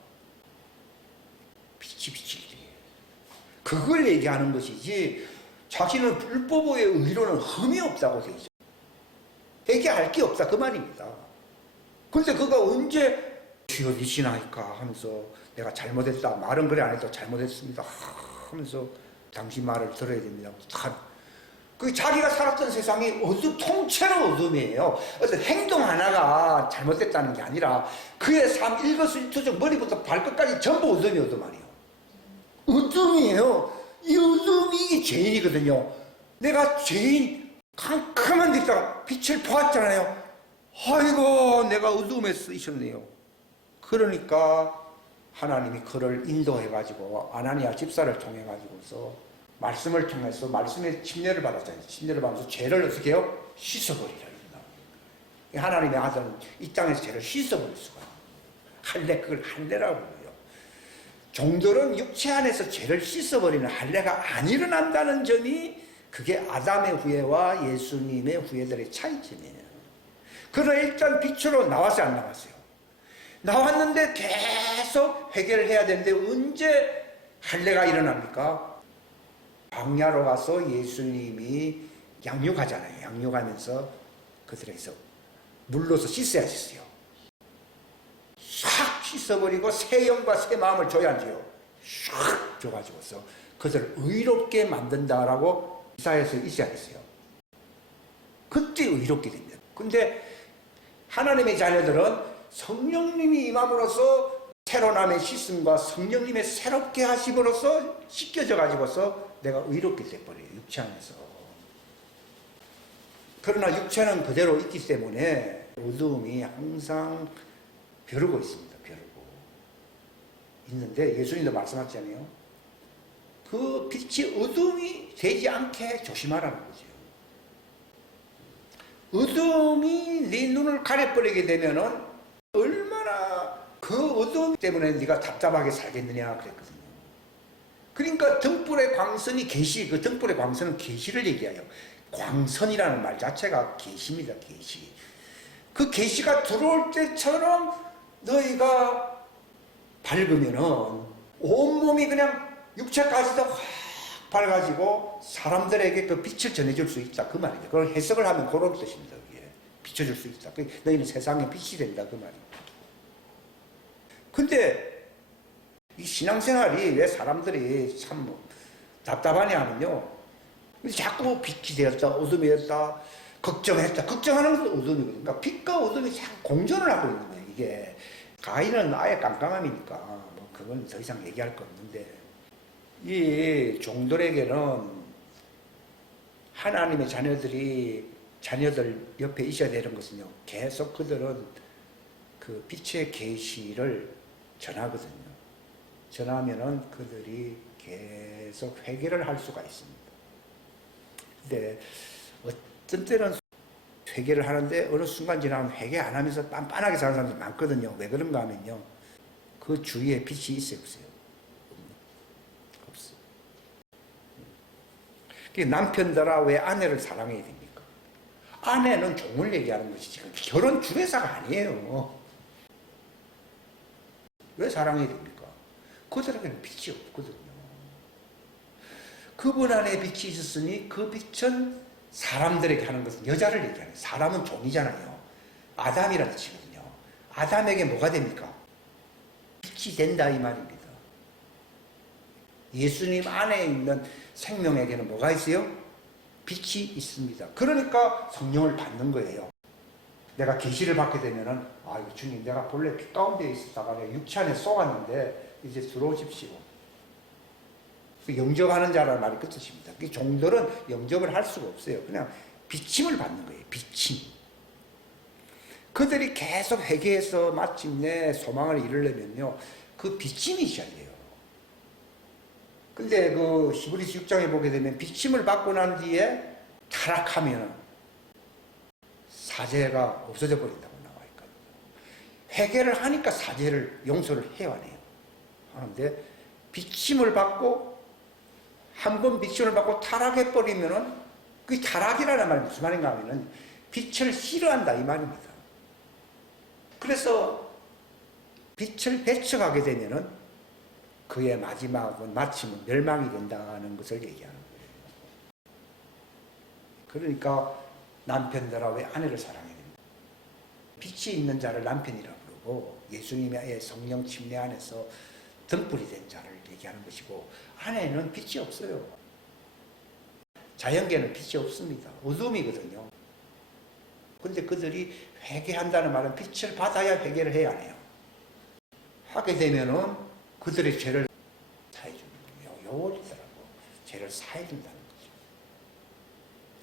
빛이 그걸 얘기하는 것이지, 자신은 율법의 의로는 흠이 없다고 되어 있죠. 회개할 게 없다, 그 말입니다. 근데 그가 언제 주여 니시나이까 하면서 내가 잘못했다, 말은 그래 안 해도 잘못했습니다 하면서 당신 말을 들어야 됩니다. 그 자기가 살았던 세상이 통째로 어둠이에요. 어떤 행동 하나가 잘못됐다는 게 아니라 그의 삶 일거수일투족 머리부터 발끝까지 전부 어둠이 어둠 아니에요. 어둠이에요. 이 어둠이 이게 죄인이거든요. 내가 죄인 캄캄한 데 있다가 빛을 보았잖아요. 아이고 내가 어둠에 쓰이셨네요. 그러니까 하나님이 그를 인도해가지고 아나니아 집사를 통해가지고서 말씀을 통해서 말씀의 침례를 받았잖아요. 침례를 받아서 죄를 어떻게 해요? 씻어버리라. 하나님의 아들은 이 땅에서 죄를 씻어버릴 수가 있어요. 할례, 그걸 할례라고 해요. 종들은 육체 안에서 죄를 씻어버리는 할례가 안 일어난다는 점이 그게 아담의 후예와 예수님의 후예들의 차이점이에요. 그러나 일단 빛으로 나왔어요, 안 나왔어요? 나왔는데 계속 회개를 해야 되는데 언제 할례가 일어납니까? 광야로 가서 예수님이 양육하잖아요. 양육하면서 그들에서 물로서 씻어야겠어요. 싹 씻어버리고 새 영과 새 마음을 줘야 하지요. 싹 줘가지고서 그들을 의롭게 만든다라고 이사야서 있어야겠어요. 그때 의롭게 됩니다. 근데 하나님의 자녀들은 성령님이 임함으로써 새로남의 씻음과 성령님의 새롭게 하심으로써 씻겨져 가지고서 내가 의롭게 돼버려요. 육체 안에서. 그러나 육체는 그대로 있기 때문에 어두움이 항상 벼르고 있습니다. 벼르고 있는데 예수님도 말씀하셨잖아요. 그 빛이 어둠이 되지 않게 조심하라는 거죠. 어둠이 네 눈을 가려버리게 되면은 얼마나 그 어둠 때문에 네가 답답하게 살겠느냐 그랬거든요. 그러니까 등불의 광선이 계시, 그 등불의 광선은 계시를 얘기해요. 광선이라는 말 자체가 계시입니다. 계시. 그 계시가 들어올 때처럼 너희가 밝으면은 온몸이 그냥 육체까지도 확 밝아지고 사람들에게 그 빛을 전해줄 수 있다. 그 말이죠. 그걸 해석을 하면 그런 뜻입니다. 그게. 비춰줄 수 있다. 너희는 세상에 빛이 된다. 그 말이에요. 근데 이 신앙생활이 왜 사람들이 참 답답하냐 하면요. 자꾸 빛이 되었다, 어둠이 되었다, 걱정했다. 걱정하는 것도 어둠이거든요. 그러니까 빛과 어둠이 자꾸 공존을 하고 있는 거예요. 이게 가인은 아예 깜깜함이니까 그건 더 이상 얘기할 거 없는데, 이 종들에게는 하나님의 자녀들 옆에 있어야 되는 것은요, 계속 그들은 그 빛의 계시를 전하거든요. 전하면은 그들이 계속 회개를 할 수가 있습니다. 근데 어떤 때는 회개를 하는데 어느 순간 지나면 회개 안 하면서 빤빤하게 사는 사람들이 많거든요. 왜 그런가 하면요, 그 주위에 빛이 있어요, 없어요? 없어요. 남편들아 왜 아내를 사랑해야 됩니까? 아내는 종을 얘기하는 것이지 결혼 주례사가 아니에요. 왜 사랑해야 됩니까? 그들에게는 빛이 없거든요. 그분 안에 빛이 있었으니 그 빛은 사람들에게 하는 것은 여자를 얘기하는, 사람은 종이잖아요. 아담이라는 뜻이거든요. 아담에게 뭐가 됩니까? 빛이 된다 이 말입니다. 예수님 안에 있는 생명에게는 뭐가 있어요? 빛이 있습니다. 그러니까 성령을 받는 거예요. 내가 계시를 받게 되면은, 아이고 주님, 내가 본래 빛 가운데 있었다가 내가 육체 안에 속았는데 이제 들어오십시오. 영접하는 자라는 말이 그 뜻입니다. 종들은 영접을 할 수가 없어요. 그냥 비침을 받는 거예요. 비침. 그들이 계속 회개해서 마침내 소망을 이루려면요, 그 비침이 있어야 돼요. 근데 그 히브리서 6장에 보게 되면 비침을 받고 난 뒤에 타락하면 사죄가 없어져 버린다고 나와 있거든요. 회개를 하니까 사죄를, 용서를 해야 해요. 하는데 비침을 받고 한 번 빛을 받고 타락해버리면은, 그 타락이라는 말이 무슨 말인가 하면은 빛을 싫어한다 이 말입니다. 그래서 빛을 배척하게 되면은 그의 마지막은 마침은 멸망이 된다는 것을 얘기하는 거예요. 그러니까 남편들아 왜 아내를 사랑해야 됩니까? 빛이 있는 자를 남편이라 부르고 예수님의 성령 침례 안에서 등불이 된 자를 얘기하는 것이고, 아내는 빛이 없어요. 자연계는 빛이 없습니다. 어둠이거든요. 근데 그들이 회개한다는 말은 빛을 받아야 회개를 해야 해요. 하게 되면은 그들의 죄를 사해주는 거예요. 요월이더라고. 죄를 사해준다는 거죠.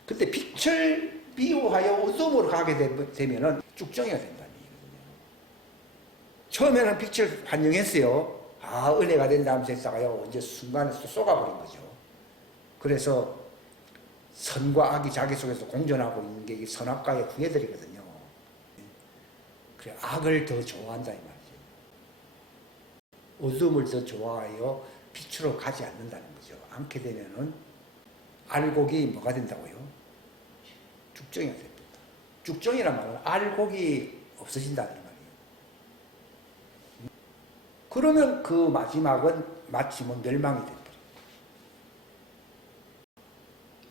근데 빛을 미워하여 어둠으로 가게 되면은 쭉정이가 된다는 얘기거든요. 처음에는 빛을 환영했어요. 아, 은혜가 된다면서 했다가요, 이제 순간에 쏘가버린 거죠. 그래서 선과 악이 자기 속에서 공존하고 있는 게 선악과의 후예들이거든요. 그래, 악을 더 좋아한다 이 말이죠. 어둠을 더 좋아하여 빛으로 가지 않는다는 거죠. 않게 되면은 알곡이 뭐가 된다고요? 죽정이가 됩니다. 죽정이란 말은 알곡이 없어진다는 말이에요. 그러면 그 마지막은 마침은 멸망이 됩니다.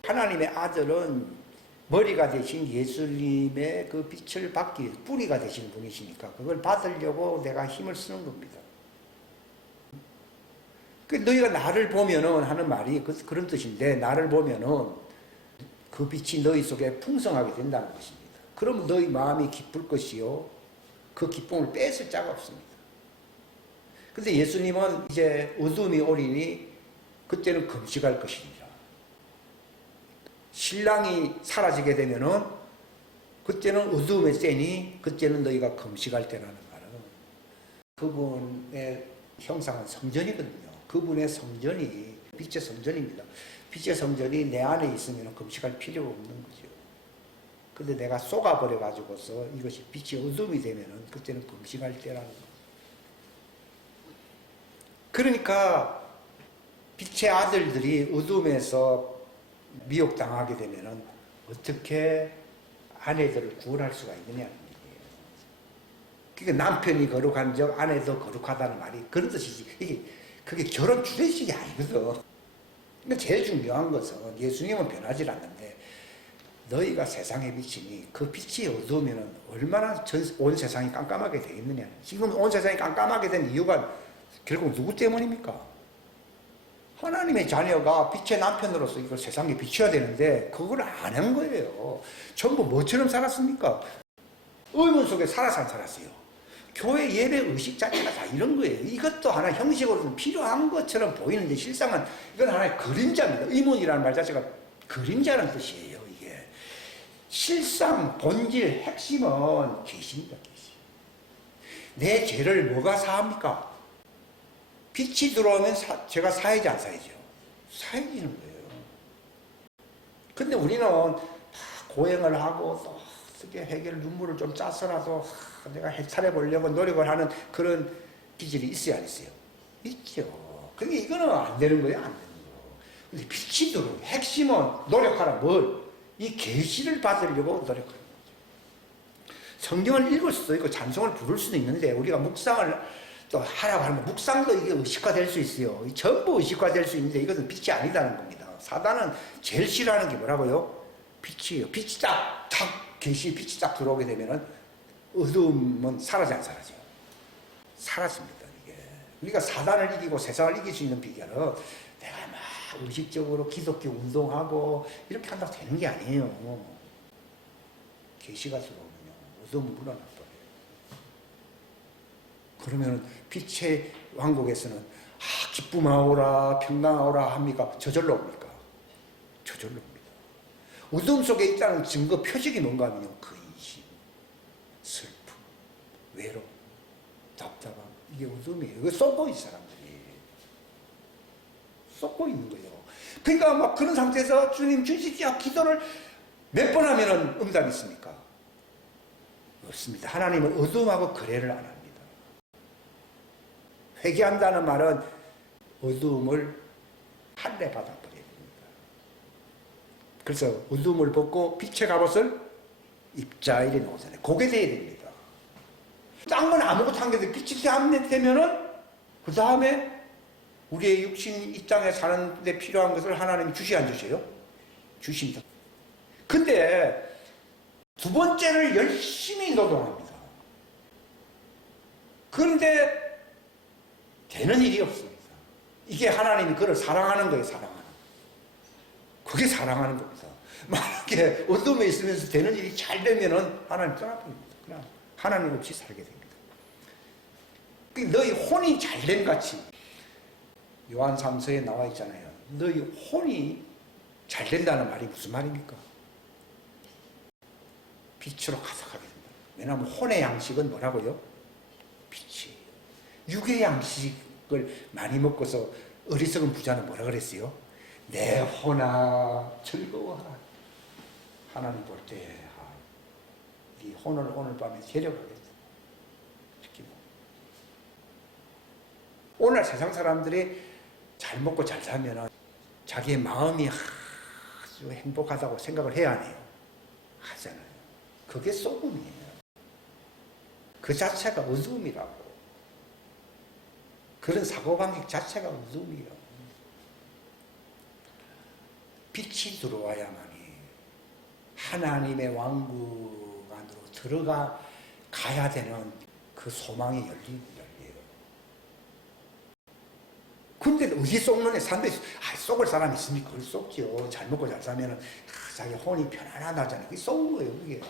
하나님의 아들은 머리가 되신 예수님의 그 빛을 받기 위해서 뿌리가 되신 분이시니까 그걸 받으려고 내가 힘을 쓰는 겁니다. 그 너희가 나를 보면은 하는 말이 그런 뜻인데, 나를 보면은 그 빛이 너희 속에 풍성하게 된다는 것입니다. 그러면 너희 마음이 기쁠 것이요, 그 기쁨을 뺏을 자가 없습니다. 근데 예수님은 이제 어둠이 오리니 그때는 금식할 것이니라. 신랑이 사라지게 되면은 그때는 어둠에 세니 그때는 너희가 금식할 때라는 말은 그분의 형상은 성전이거든요. 그분의 성전이 빛의 성전입니다. 빛의 성전이 내 안에 있으면 금식할 필요가 없는 거죠. 근데 내가 쏘가버려 가지고서 이것이 빛이 어둠이 되면은 그때는 금식할 때라는 거죠. 그러니까 빛의 아들들이 어둠에서 미혹당하게 되면은 어떻게 아내들을 구원할 수가 있느냐는 얘기예요. 그러니까 남편이 거룩한 적 아내도 거룩하다는 말이 그런 뜻이지. 그게 결혼 주례식이 아니거든. 그러니까 제일 중요한 것은 예수님은 변하지 않는데 너희가 세상에 비치니 그 빛이 어두우면 얼마나 온 세상이 깜깜하게 되겠느냐. 지금 온 세상이 깜깜하게 된 이유가 결국 누구 때문입니까? 하나님의 자녀가 빛의 남편으로서 이걸 세상에 비춰야 되는데 그걸 안 한 거예요. 전부 뭐처럼 살았습니까? 의문 속에 살았어요. 교회 예배 의식 자체가 다 이런 거예요. 이것도 하나 형식으로는 필요한 것처럼 보이는데 실상은 이건 하나의 그림자입니다. 의문이라는 말 자체가 그림자라는 뜻이에요. 이게 실상 본질 핵심은 계시입니다. 계시. 내 죄를 뭐가 사합니까? 빛이 들어오면 죄가 사야지 안 사야죠? 사야지는 거예요. 근데 우리는 다 고행을 하고 또 어떻게 해결 눈물을 좀 짜서라도 내가 해탈해 보려고 노력을 하는 그런 기질이 있어야 안 있어요? 있죠. 근데 이거는 안 되는 거예요, 안 되는 거. 근데 빛이 들어오고 핵심은 노력하라 뭘? 이 계시를 받으려고 노력하는 거죠. 성경을 읽을 수도 있고 찬송을 부를 수도 있는데 우리가 묵상을 또 하라고 하면 묵상도 이게 의식화될 수 있어요. 전부 의식화될 수 있는데 이것은 빛이 아니다는 겁니다. 사단은 제일 싫어하는 게 뭐라고요? 빛이에요. 빛이 딱 계시 빛이 딱 들어오게 되면은 어두움은 사라져 안 사라져요? 사라집니다. 이게 우리가 사단을 이기고 세상을 이길 수 있는 비결은 내가 막 의식적으로 기독교 운동하고 이렇게 한다고 되는 게 아니에요. 계시가 들어오면요 어두움은 물러나 버려요. 그러면 빛의 왕국에서는 기쁨하오라 평강하오라 합니까? 저절로 옵니까? 저절로 옵니다. 어둠 속에 있다는 증거 표적이 뭔가 하면요 근심, 슬픔, 외로움, 답답함 이게 어둠이에요. 이거 쏟고 있는 사람들이 쏟고 있는 거예요. 그러니까 막 그런 상태에서 주님 주십시오 기도를 몇 번 하면은 응답이 있습니까? 없습니다. 하나님은 어둠하고 거래를 안 합니다. 회개한다는 말은 어두움을 할례 받아버려야 됩니다. 그래서 어두움을 벗고 빛의 갑옷을 입자 이래 나오잖아요. 그게 돼야 됩니다. 딴 건 아무것도 한 게 없는데 빛이 안 되면은 그 다음에 우리의 육신 이 땅에 사는데 필요한 것을 하나님이 주시 안 주세요? 주십니다. 근데 두 번째를 열심히 노동합니다. 그런데 되는 일이 없습니다. 이게 하나님이 그를 사랑하는 거예요, 사랑하는. 그게 사랑하는 겁니다. 만약에 어둠에 있으면서 되는 일이 잘 되면은 하나님 떠나버립니다. 그냥 하나님 없이 살게 됩니다. 너희 혼이 잘된 같이 요한 3서에 나와 있잖아요. 너희 혼이 잘 된다는 말이 무슨 말입니까? 빛으로 가득하게 된다. 왜냐하면 혼의 양식은 뭐라고요? 빛이에요. 육의 양식을 많이 먹고서 어리석은 부자는 뭐라 그랬어요? 내 혼아 즐거워하라. 하나님 볼 때 네 혼을 오늘 밤에 데려가겠다. 오늘 세상 사람들이 잘 먹고 잘 살면 자기의 마음이 아주 행복하다고 생각을 해야 하네요. 하잖아요. 그게 소금이에요. 그 자체가 어두움이라고. 그런 사고방식 자체가 어둠이에요. 빛이 들어와야만이 하나님의 왕국 안으로 들어가 가야 되는 그 소망이 열려요. 근데 어디 속는 애 산데 속을 사람이 있으니까 그걸 속죠. 잘 먹고 잘 살면은 자기 혼이 편안하다잖아요. 그게 속은 거예요, 그게.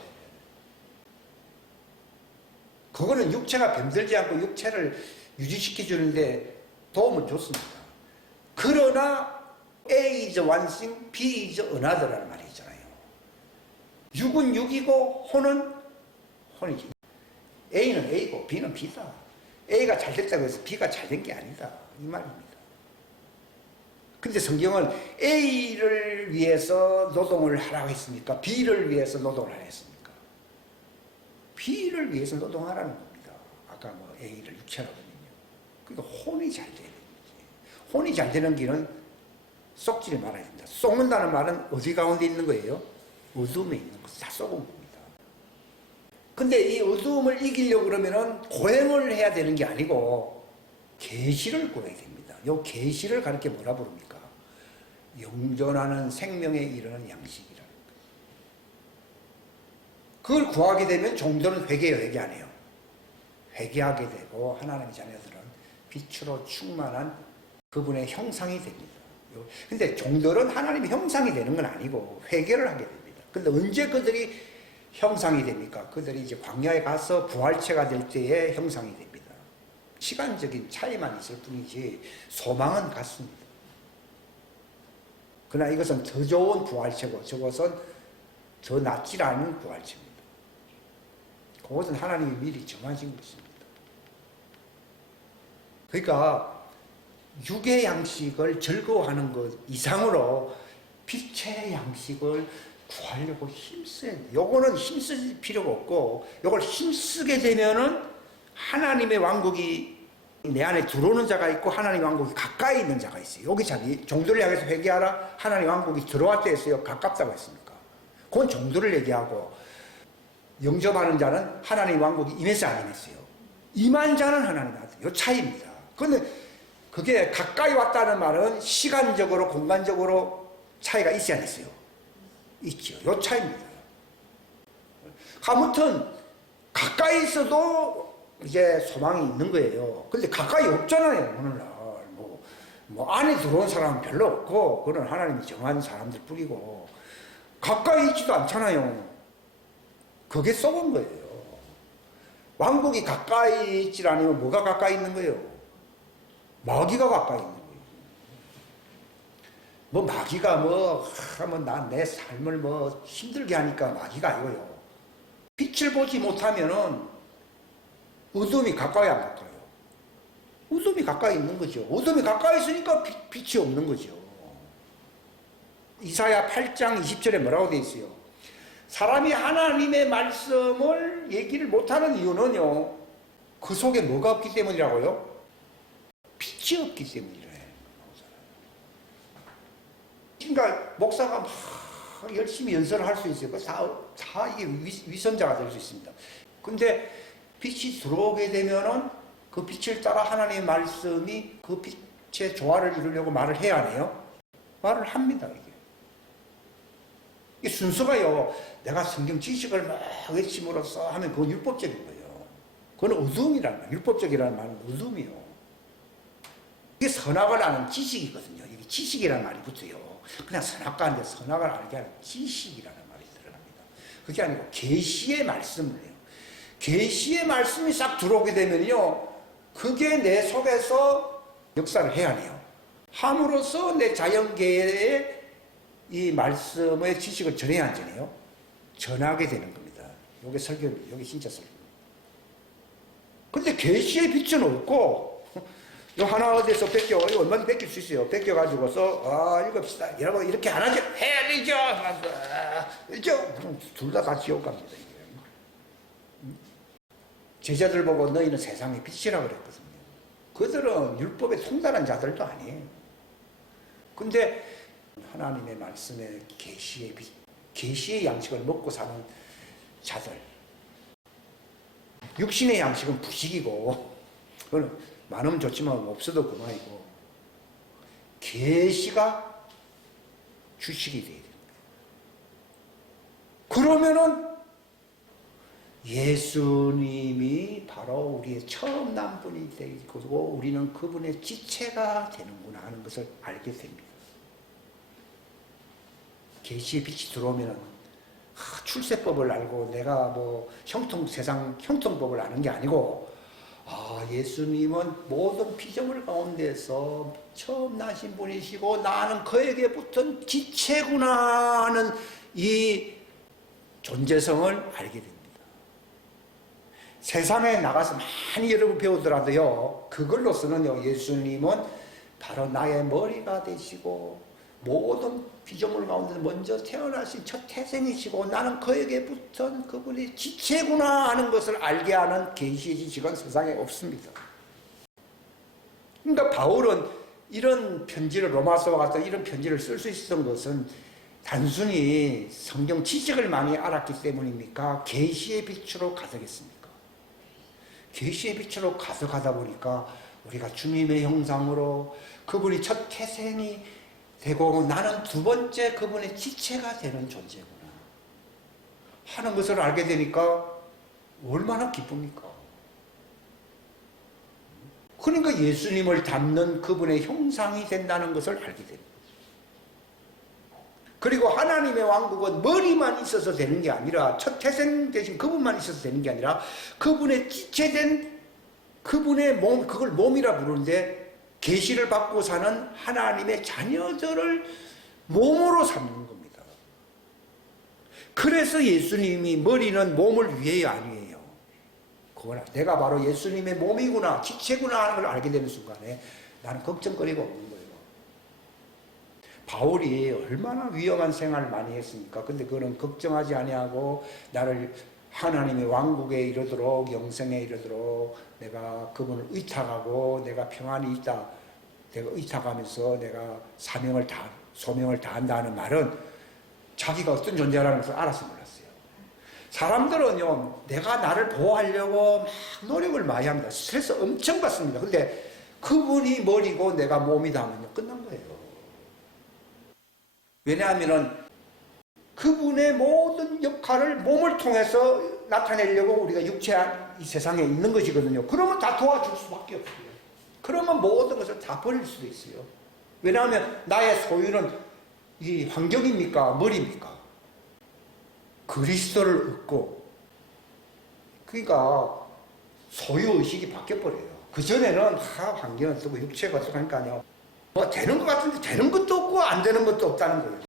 그거는 육체가 병들지 않고 육체를 유지시켜 주는데 도움을 줬습니다. 그러나 A is one thing, B is another라는 말이 있잖아요. 육은 육이고 혼은 혼이지. A는 A고 B는 B다. A가 잘 됐다고 해서 B가 잘 된 게 아니다. 이 말입니다. 근데 성경은 A를 위해서 노동을 하라고 했습니까? B를 위해서 노동을 하라 했습니까? B를 위해서 노동하라는 겁니다. 아까 뭐 A를 육체라거든요. 그러니까 혼이 잘 돼야 되는 거지. 혼이 잘 되는 길은 썩지를 말아야 된다. 썩는다는 말은 어디 가운데 있는 거예요? 어둠에 있는 것. 다 썩은 겁니다. 근데 이 어둠을 이기려고 그러면은 고행을 해야 되는 게 아니고 계시를 구해야 됩니다. 요 계시를 가르쳐 뭐라 부릅니까? 영존하는 생명에 이르는 양식이라는 거예요. 그걸 구하게 되면 종들은 회개해요, 회개 안 해요? 회개하게 되고 하나님의 자녀들은 빛으로 충만한 그분의 형상이 됩니다. 근데 종들은 하나님의 형상이 되는 건 아니고 회개를 하게 됩니다. 근데 언제 그들이 형상이 됩니까? 그들이 이제 광야에 가서 부활체가 될 때에 형상이 됩니다. 시간적인 차이만 있을 뿐이지 소망은 같습니다. 그러나 이것은 더 좋은 부활체고 저것은 더 낫지 않은 부활체입니다. 그것은 하나님이 미리 정하신 것입니다. 그러니까 육의 양식을 즐거워하는 것 이상으로 빛의 양식을 구하려고 힘써야 돼요. 요거는 힘쓸 필요가 없고 요걸 힘쓰게 되면은 하나님의 왕국이 내 안에 들어오는 자가 있고 하나님의 왕국이 가까이 있는 자가 있어요. 여기 자기 종들을 향해서 회개하라. 하나님의 왕국이 들어왔다 했어요. 가깝다고 했습니까? 그건 종들을 얘기하고 영접하는 자는 하나님의 왕국이 임했어 안 임했어요? 임한 자는 하나님의 아들. 요 차이입니다. 그런데 그게 가까이 왔다는 말은 시간적으로 공간적으로 차이가 있지 않았어요? 있죠. 요 차이입니다. 아무튼 가까이 있어도 이제 소망이 있는 거예요. 근데 가까이 없잖아요. 오늘날 뭐 안에 들어온 사람은 별로 없고 그건 하나님이 정한 사람들 뿐이고 가까이 있지도 않잖아요. 그게 썩은 거예요. 왕국이 가까이 있지 않으면 뭐가 가까이 있는 거예요? 마귀가 가까이 있는 거예요. 뭐 마귀가 하면 난 내 삶을 힘들게 하니까 마귀가 아니고요. 빛을 보지 못하면은 어둠이 가까이 안 가까요? 어둠이 가까이 있는 거죠. 어둠이 가까이 있으니까 빛이 없는 거죠. 이사야 8장 20절에 뭐라고 되어 있어요? 사람이 하나님의 말씀을 얘기를 못하는 이유는요. 그 속에 뭐가 없기 때문이라고요? 빛이 없기 때문이래요. 그러니까 목사가 막 열심히 연설을 할 수 있어요. 다 이게 위선자가 될 수 있습니다. 근데 빛이 들어오게 되면은 그 빛을 따라 하나님의 말씀이 그 빛의 조화를 이루려고 말을 해야 하네요. 말을 합니다, 이게 순서가요. 내가 성경 지식을 막 외침으로써 하면 그건 율법적인 거예요. 그건 어둠이라는 거예요. 율법적이라는 말은 어둠이요. 이게 선악을 아는 지식이거든요. 이게 지식이라는 말이 붙어요. 그냥 선악과인데 선악을 알게 하는 지식이라는 말이 들어갑니다. 그게 아니고 계시의 말씀을 해요. 계시의 말씀이 싹 들어오게 되면요. 그게 내 속에서 역사를 해야 해요. 함으로써 내 자연계에 이 말씀의 지식을 전해야 하잖아요. 전하게 되는 겁니다. 요게 설교입니다. 요게 진짜 설교입니다. 근데 계시의 빛은 없고 요 하나 어디서 뺏겨, 이거 얼마나 뺏길 수 있어요. 뺏겨가지고서 읽읍시다. 여러분 이렇게 안 하죠. 해야 되죠. 둘 다 지옥 갑니다. 제자들 보고 너희는 세상의 빛이라고 그랬거든요. 그들은 율법에 통달한 자들도 아니에요. 근데 하나님의 말씀에 계시의 빛, 계시의 양식을 먹고 사는 자들. 육신의 양식은 부식이고 그건 많으면 좋지만 없어도 그만이고 계시가 주식이 돼야 됩니다. 그러면은 예수님이 바로 우리의 처음 난 분이 되고 우리는 그분의 지체가 되는구나 하는 것을 알게 됩니다. 계시의 빛이 들어오면 출세법을 알고 내가 세상 형통법을 아는 게 아니고 예수님은 모든 피조물 가운데서 처음 나신 분이시고 나는 그에게 붙은 지체구나 하는 이 존재성을 알게 됩니다. 세상에 나가서 많이 여러분 배우더라도요, 그걸로서는요, 예수님은 바로 나의 머리가 되시고, 모든 피조물 가운데 먼저 태어나신 첫 태생이시고, 나는 그에게 붙은 그분의 지체구나 하는 것을 알게 하는 계시의 지식은 세상에 없습니다. 그러니까 바울은 이런 편지를, 로마서와 같은 이런 편지를 쓸 수 있었던 것은 단순히 성경 지식을 많이 알았기 때문입니까? 계시의 빛으로 가득했습니까? 계시의 빛으로 가득하다 보니까 우리가 주님의 형상으로 그분이 첫 태생이 되고 나는 두 번째 그분의 지체가 되는 존재구나 하는 것을 알게 되니까 얼마나 기쁩니까? 그러니까 예수님을 닮는 그분의 형상이 된다는 것을 알게 됩니다. 그리고 하나님의 왕국은 머리만 있어서 되는 게 아니라 첫 태생 대신 그분만 있어서 되는 게 아니라 그분의 지체된 그분의 몸, 그걸 몸이라 부르는데 계시를 받고 사는 하나님의 자녀들을 몸으로 삼는 겁니다. 그래서 예수님이 머리는 몸을 위해 아니에요. 그거나 내가 바로 예수님의 몸이구나, 지체구나 하는 걸 알게 되는 순간에 나는 걱정거리가 없는 거예요. 바울이 얼마나 위험한 생활을 많이 했습니까? 근데 그거는 걱정하지 아니하고 나를 하나님의 왕국에 이르도록 영생에 이르도록 내가 그분을 의탁하고 내가 평안이 있다. 내가 의탁하면서 내가 소명을 다한다는 말은 자기가 어떤 존재라는 것을 알아서 몰랐어요. 사람들은요, 내가 나를 보호하려고 막 노력을 많이 합니다. 스트레스 엄청 받습니다. 근데 그분이 머리고 내가 몸이다 하면요, 끝난 거예요. 왜냐하면은 그분의 모든 역할을 몸을 통해서 나타내려고 우리가 육체한 이 세상에 있는 것이거든요. 그러면 다 도와줄 수밖에 없어요. 그러면 모든 것을 다 버릴 수도 있어요. 왜냐하면 나의 소유는 이 환경입니까? 머리입니까? 그리스도를 얻고, 그러니까 소유의식이 바뀌어버려요. 그전에는 환경은 쓰고 육체가 쓰고 하니까요. 뭐 되는 것 같은데 되는 것도 없고 안 되는 것도 없다는 거예요.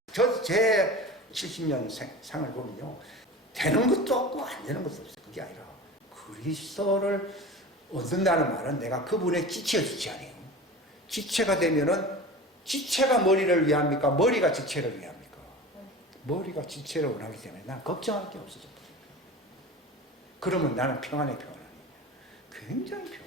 제 70년 생을 보면요. 되는 것도 없고 안 되는 것도 없어요. 그게 아니라 그리스도를 얻는다는 말은 내가 그분의 지체 아니에요. 지체가 되면은 지체가 머리를 위합니까? 머리가 지체를 위합니까? 머리가 지체를 원하기 때문에 난 걱정할 게 없어져. 그러면 나는 평안해. 굉장히 평안해.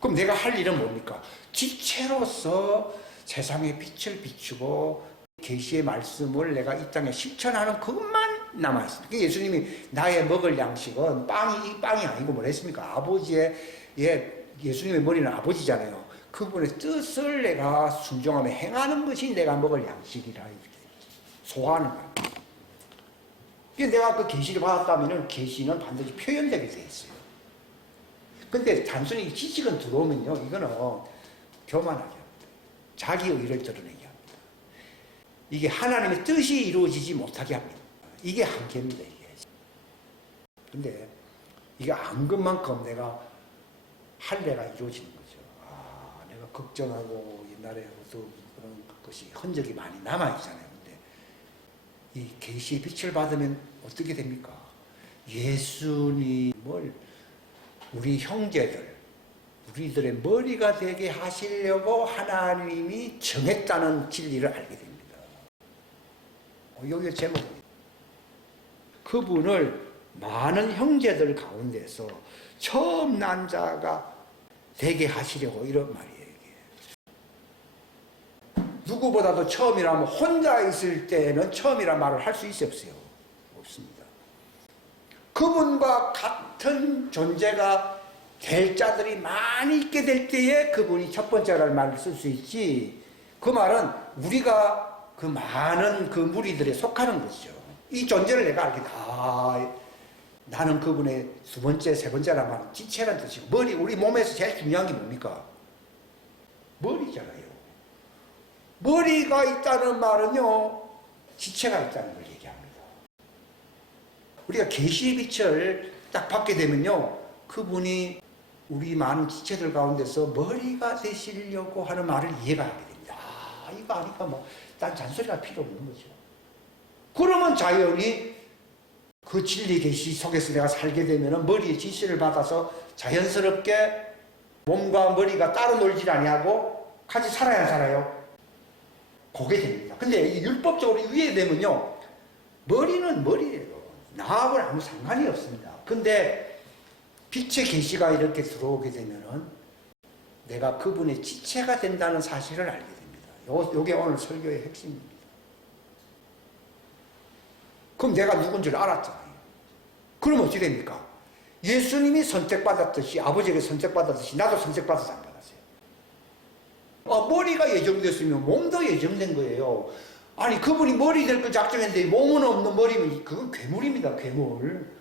그럼 내가 할 일은 뭡니까? 지체로서 세상에 빛을 비추고 계시의 말씀을 내가 이 땅에 실천하는 그것만 남아있습니다. 예수님이 나의 먹을 양식은 빵이 아니고 뭐랬습니까? 예수님의 머리는 아버지잖아요. 그분의 뜻을 내가 순종하며 행하는 것이 내가 먹을 양식이라 이렇게 소화하는 거예요. 내가 그 계시를 받았다면 계시는 반드시 표현되게 돼 있어요. 근데 단순히 지식은 들어오면요, 이거는 교만하게 합니다. 자기 의를 드러내게 합니다. 이게 하나님의 뜻이 이루어지지 못하게 합니다. 이게 한계입니다, 이게. 근데 이게 안 것만큼 내가 할례가 이루어지는 거죠. 내가 걱정하고 옛날에 어떤 그런 것이 흔적이 많이 남아있잖아요. 근데 이 계시의 빛을 받으면 어떻게 됩니까? 예수님을 우리 형제들, 우리들의 머리가 되게 하시려고 하나님이 정했다는 진리를 알게 됩니다. 여기 제목입니다. 그분을 많은 형제들 가운데서 처음 난 자가 되게 하시려고 이런 말이에요. 이게. 누구보다도 처음이라면 혼자 있을 때는 처음이란 말을 할 수 있어요, 없어요? 없습니다. 그분과 같은 존재가 될 자들이 많이 있게 될 때에 그분이 첫 번째라는 말을 쓸 수 있지, 그 말은 우리가 그 많은 그 무리들에 속하는 것이죠. 이 존재를 내가 알게 나는 그분의 두 번째, 세 번째라는 말은 지체라는 뜻이고, 머리, 우리 몸에서 제일 중요한 게 뭡니까? 머리잖아요. 머리가 있다는 말은요, 지체가 있다는 걸 얘기합니다. 우리가 계시의 빛을 딱 받게 되면요, 그분이 우리 많은 지체들 가운데서 머리가 되시려고 하는 말을 이해가 하게 됩니다. 이거 아니까 딴 잔소리가 필요 없는 거죠. 그러면 자연히 그 진리 계시 속에서 내가 살게 되면 머리의 지시를 받아서 자연스럽게 몸과 머리가 따로 놀지 아니하고 같이 살아야 살아요. 그게 됩니다. 근데 율법적으로 위에 되면요, 머리는 머리예요. 나하고는 아무 상관이 없습니다. 근데 빛의 계시가 이렇게 들어오게 되면은 내가 그분의 지체가 된다는 사실을 알게 됩니다. 요게 오늘 설교의 핵심입니다. 그럼 내가 누군지를 알았잖아요. 그럼 어떻게 됩니까? 예수님이 선택받았듯이, 아버지에게 선택받았듯이 나도 선택받아서 안 받았어요. 머리가 예정됐으면 몸도 예정된 거예요. 아니, 그분이 머리 될 걸 작정했는데 몸은 없는 머리면 그건 괴물입니다, 괴물.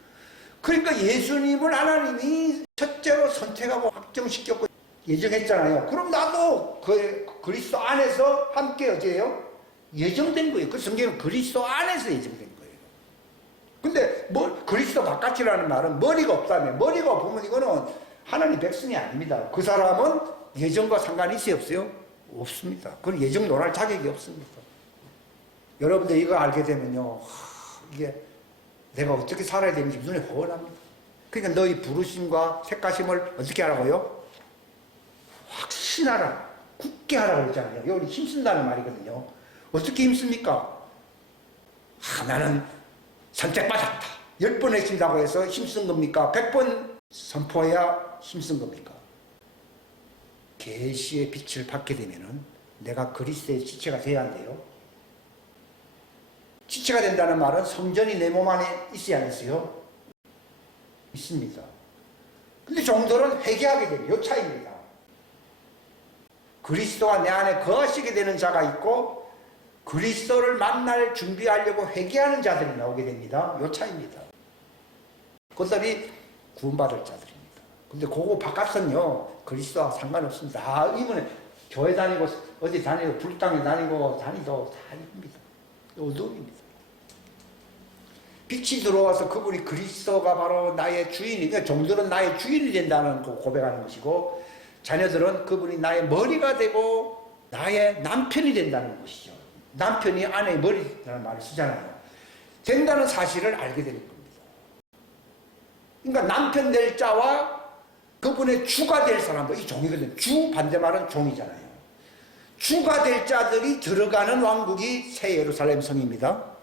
그러니까 예수님을 하나님이 첫째로 선택하고 확정시켰고 예정했잖아요. 그럼 나도 그 그리스도 안에서 함께 어째요? 예정된 거예요. 그 성경은 그리스도 안에서 예정된 거예요. 근데 그리스도 바깥이라는 말은 머리가 없다며. 머리가 없으면 이거는 하나님 백성이 아닙니다. 그 사람은 예정과 상관이 있어요, 없어요? 없습니다. 그건 예정 논할 자격이 없습니다. 여러분들 이거 알게 되면요, 이게 내가 어떻게 살아야 되는지 눈에 훤합니다. 그러니까 너희 부르심과 택하심을 어떻게 하라고요? 확신하라, 굳게 하라고 그러잖아요. 여기 힘쓴다는 말이거든요. 어떻게 힘씁니까? 나는 선택받았다. 10번 했습니다고 해서 힘쓴 겁니까? 100번 선포해야 힘쓴 겁니까? 계시의 빛을 받게 되면은 내가 그리스도의 지체가 돼야 한대요. 지체가 된다는 말은 성전이 내 몸 안에 있어야 안 있어요? 있습니다. 근데 종들은 회개하게 됩니다. 이 차이입니다. 그리스도가 내 안에 거하시게 되는 자가 있고 그리스도를 만날 준비하려고 회개하는 자들이 나오게 됩니다. 이 차이입니다. 그것들이 구원받을 자들입니다. 근데 그거 바깥은요, 그리스도와 상관없습니다. 이번에 교회 다니고 어디 다니고 불당에 다니도 다 이겁니다. 어둠입니다. 빛이 들어와서 그분이 그리스도가 바로 나의 주인이, 그러니까 종들은 나의 주인이 된다는 거 고백하는 것이고, 자녀들은 그분이 나의 머리가 되고 나의 남편이 된다는 것이죠. 남편이 아내의 머리라는 말을 쓰잖아요. 된다는 사실을 알게 되는 겁니다. 그러니까 남편 될 자와 그분의 주가 될 사람도 이 종이거든요. 주 반대말은 종이잖아요. 주가 될 자들이 들어가는 왕국이 새 예루살렘 성입니다.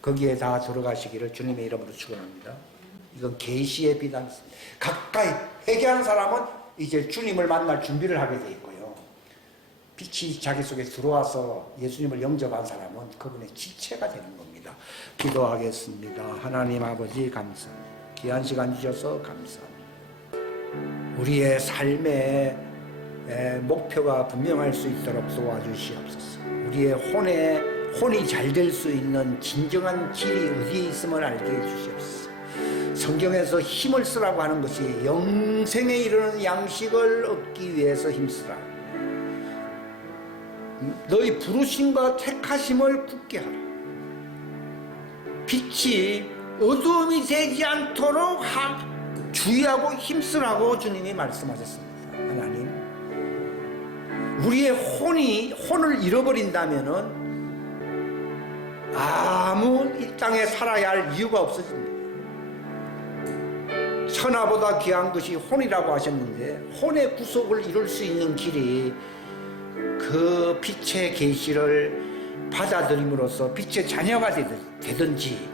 거기에 다 들어가시기를 주님의 이름으로 축원합니다. 이건 계시의 비단입니다. 가까이 회개한 사람은 이제 주님을 만날 준비를 하게 되어 있고요. 빛이 자기 속에 들어와서 예수님을 영접한 사람은 그분의 지체가 되는 겁니다. 기도하겠습니다. 하나님 아버지 감사합니다. 귀한 시간 주셔서 감사합니다. 우리의 삶의 목표가 분명할 수 있도록 도와주시옵소서. 우리의 혼이 잘 될 수 있는 진정한 길이 어디에 있음을 알게 해주시옵소서. 성경에서 힘을 쓰라고 하는 것이 영생에 이르는 양식을 얻기 위해서 힘쓰라. 너희 부르심과 택하심을 굳게 하라. 빛이 어두움이 되지 않도록 주의하고 힘쓰라고 주님이 말씀하셨습니다. 하나님, 우리의 혼을 잃어버린다면은 아무 이 땅에 살아야 할 이유가 없어집니다. 천하보다 귀한 것이 혼이라고 하셨는데, 혼의 구속을 이룰 수 있는 길이 그 빛의 계시를 받아들임으로써 빛의 자녀가 되든지,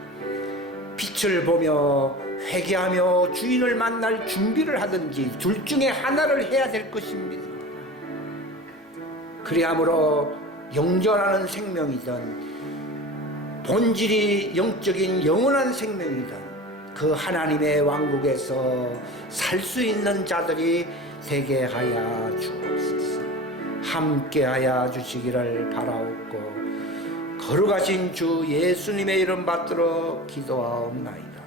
빛을 보며 회개하며 주인을 만날 준비를 하든지 둘 중에 하나를 해야 될 것입니다. 그리함으로 영존하는 생명이든 본질이 영적인 영원한 생명이든 그 하나님의 왕국에서 살 수 있는 자들이 되게 하여 주옵소서. 함께 하여 주시기를 바라옵고 거룩하신 주 예수님의 이름 받들어 기도하옵나이다.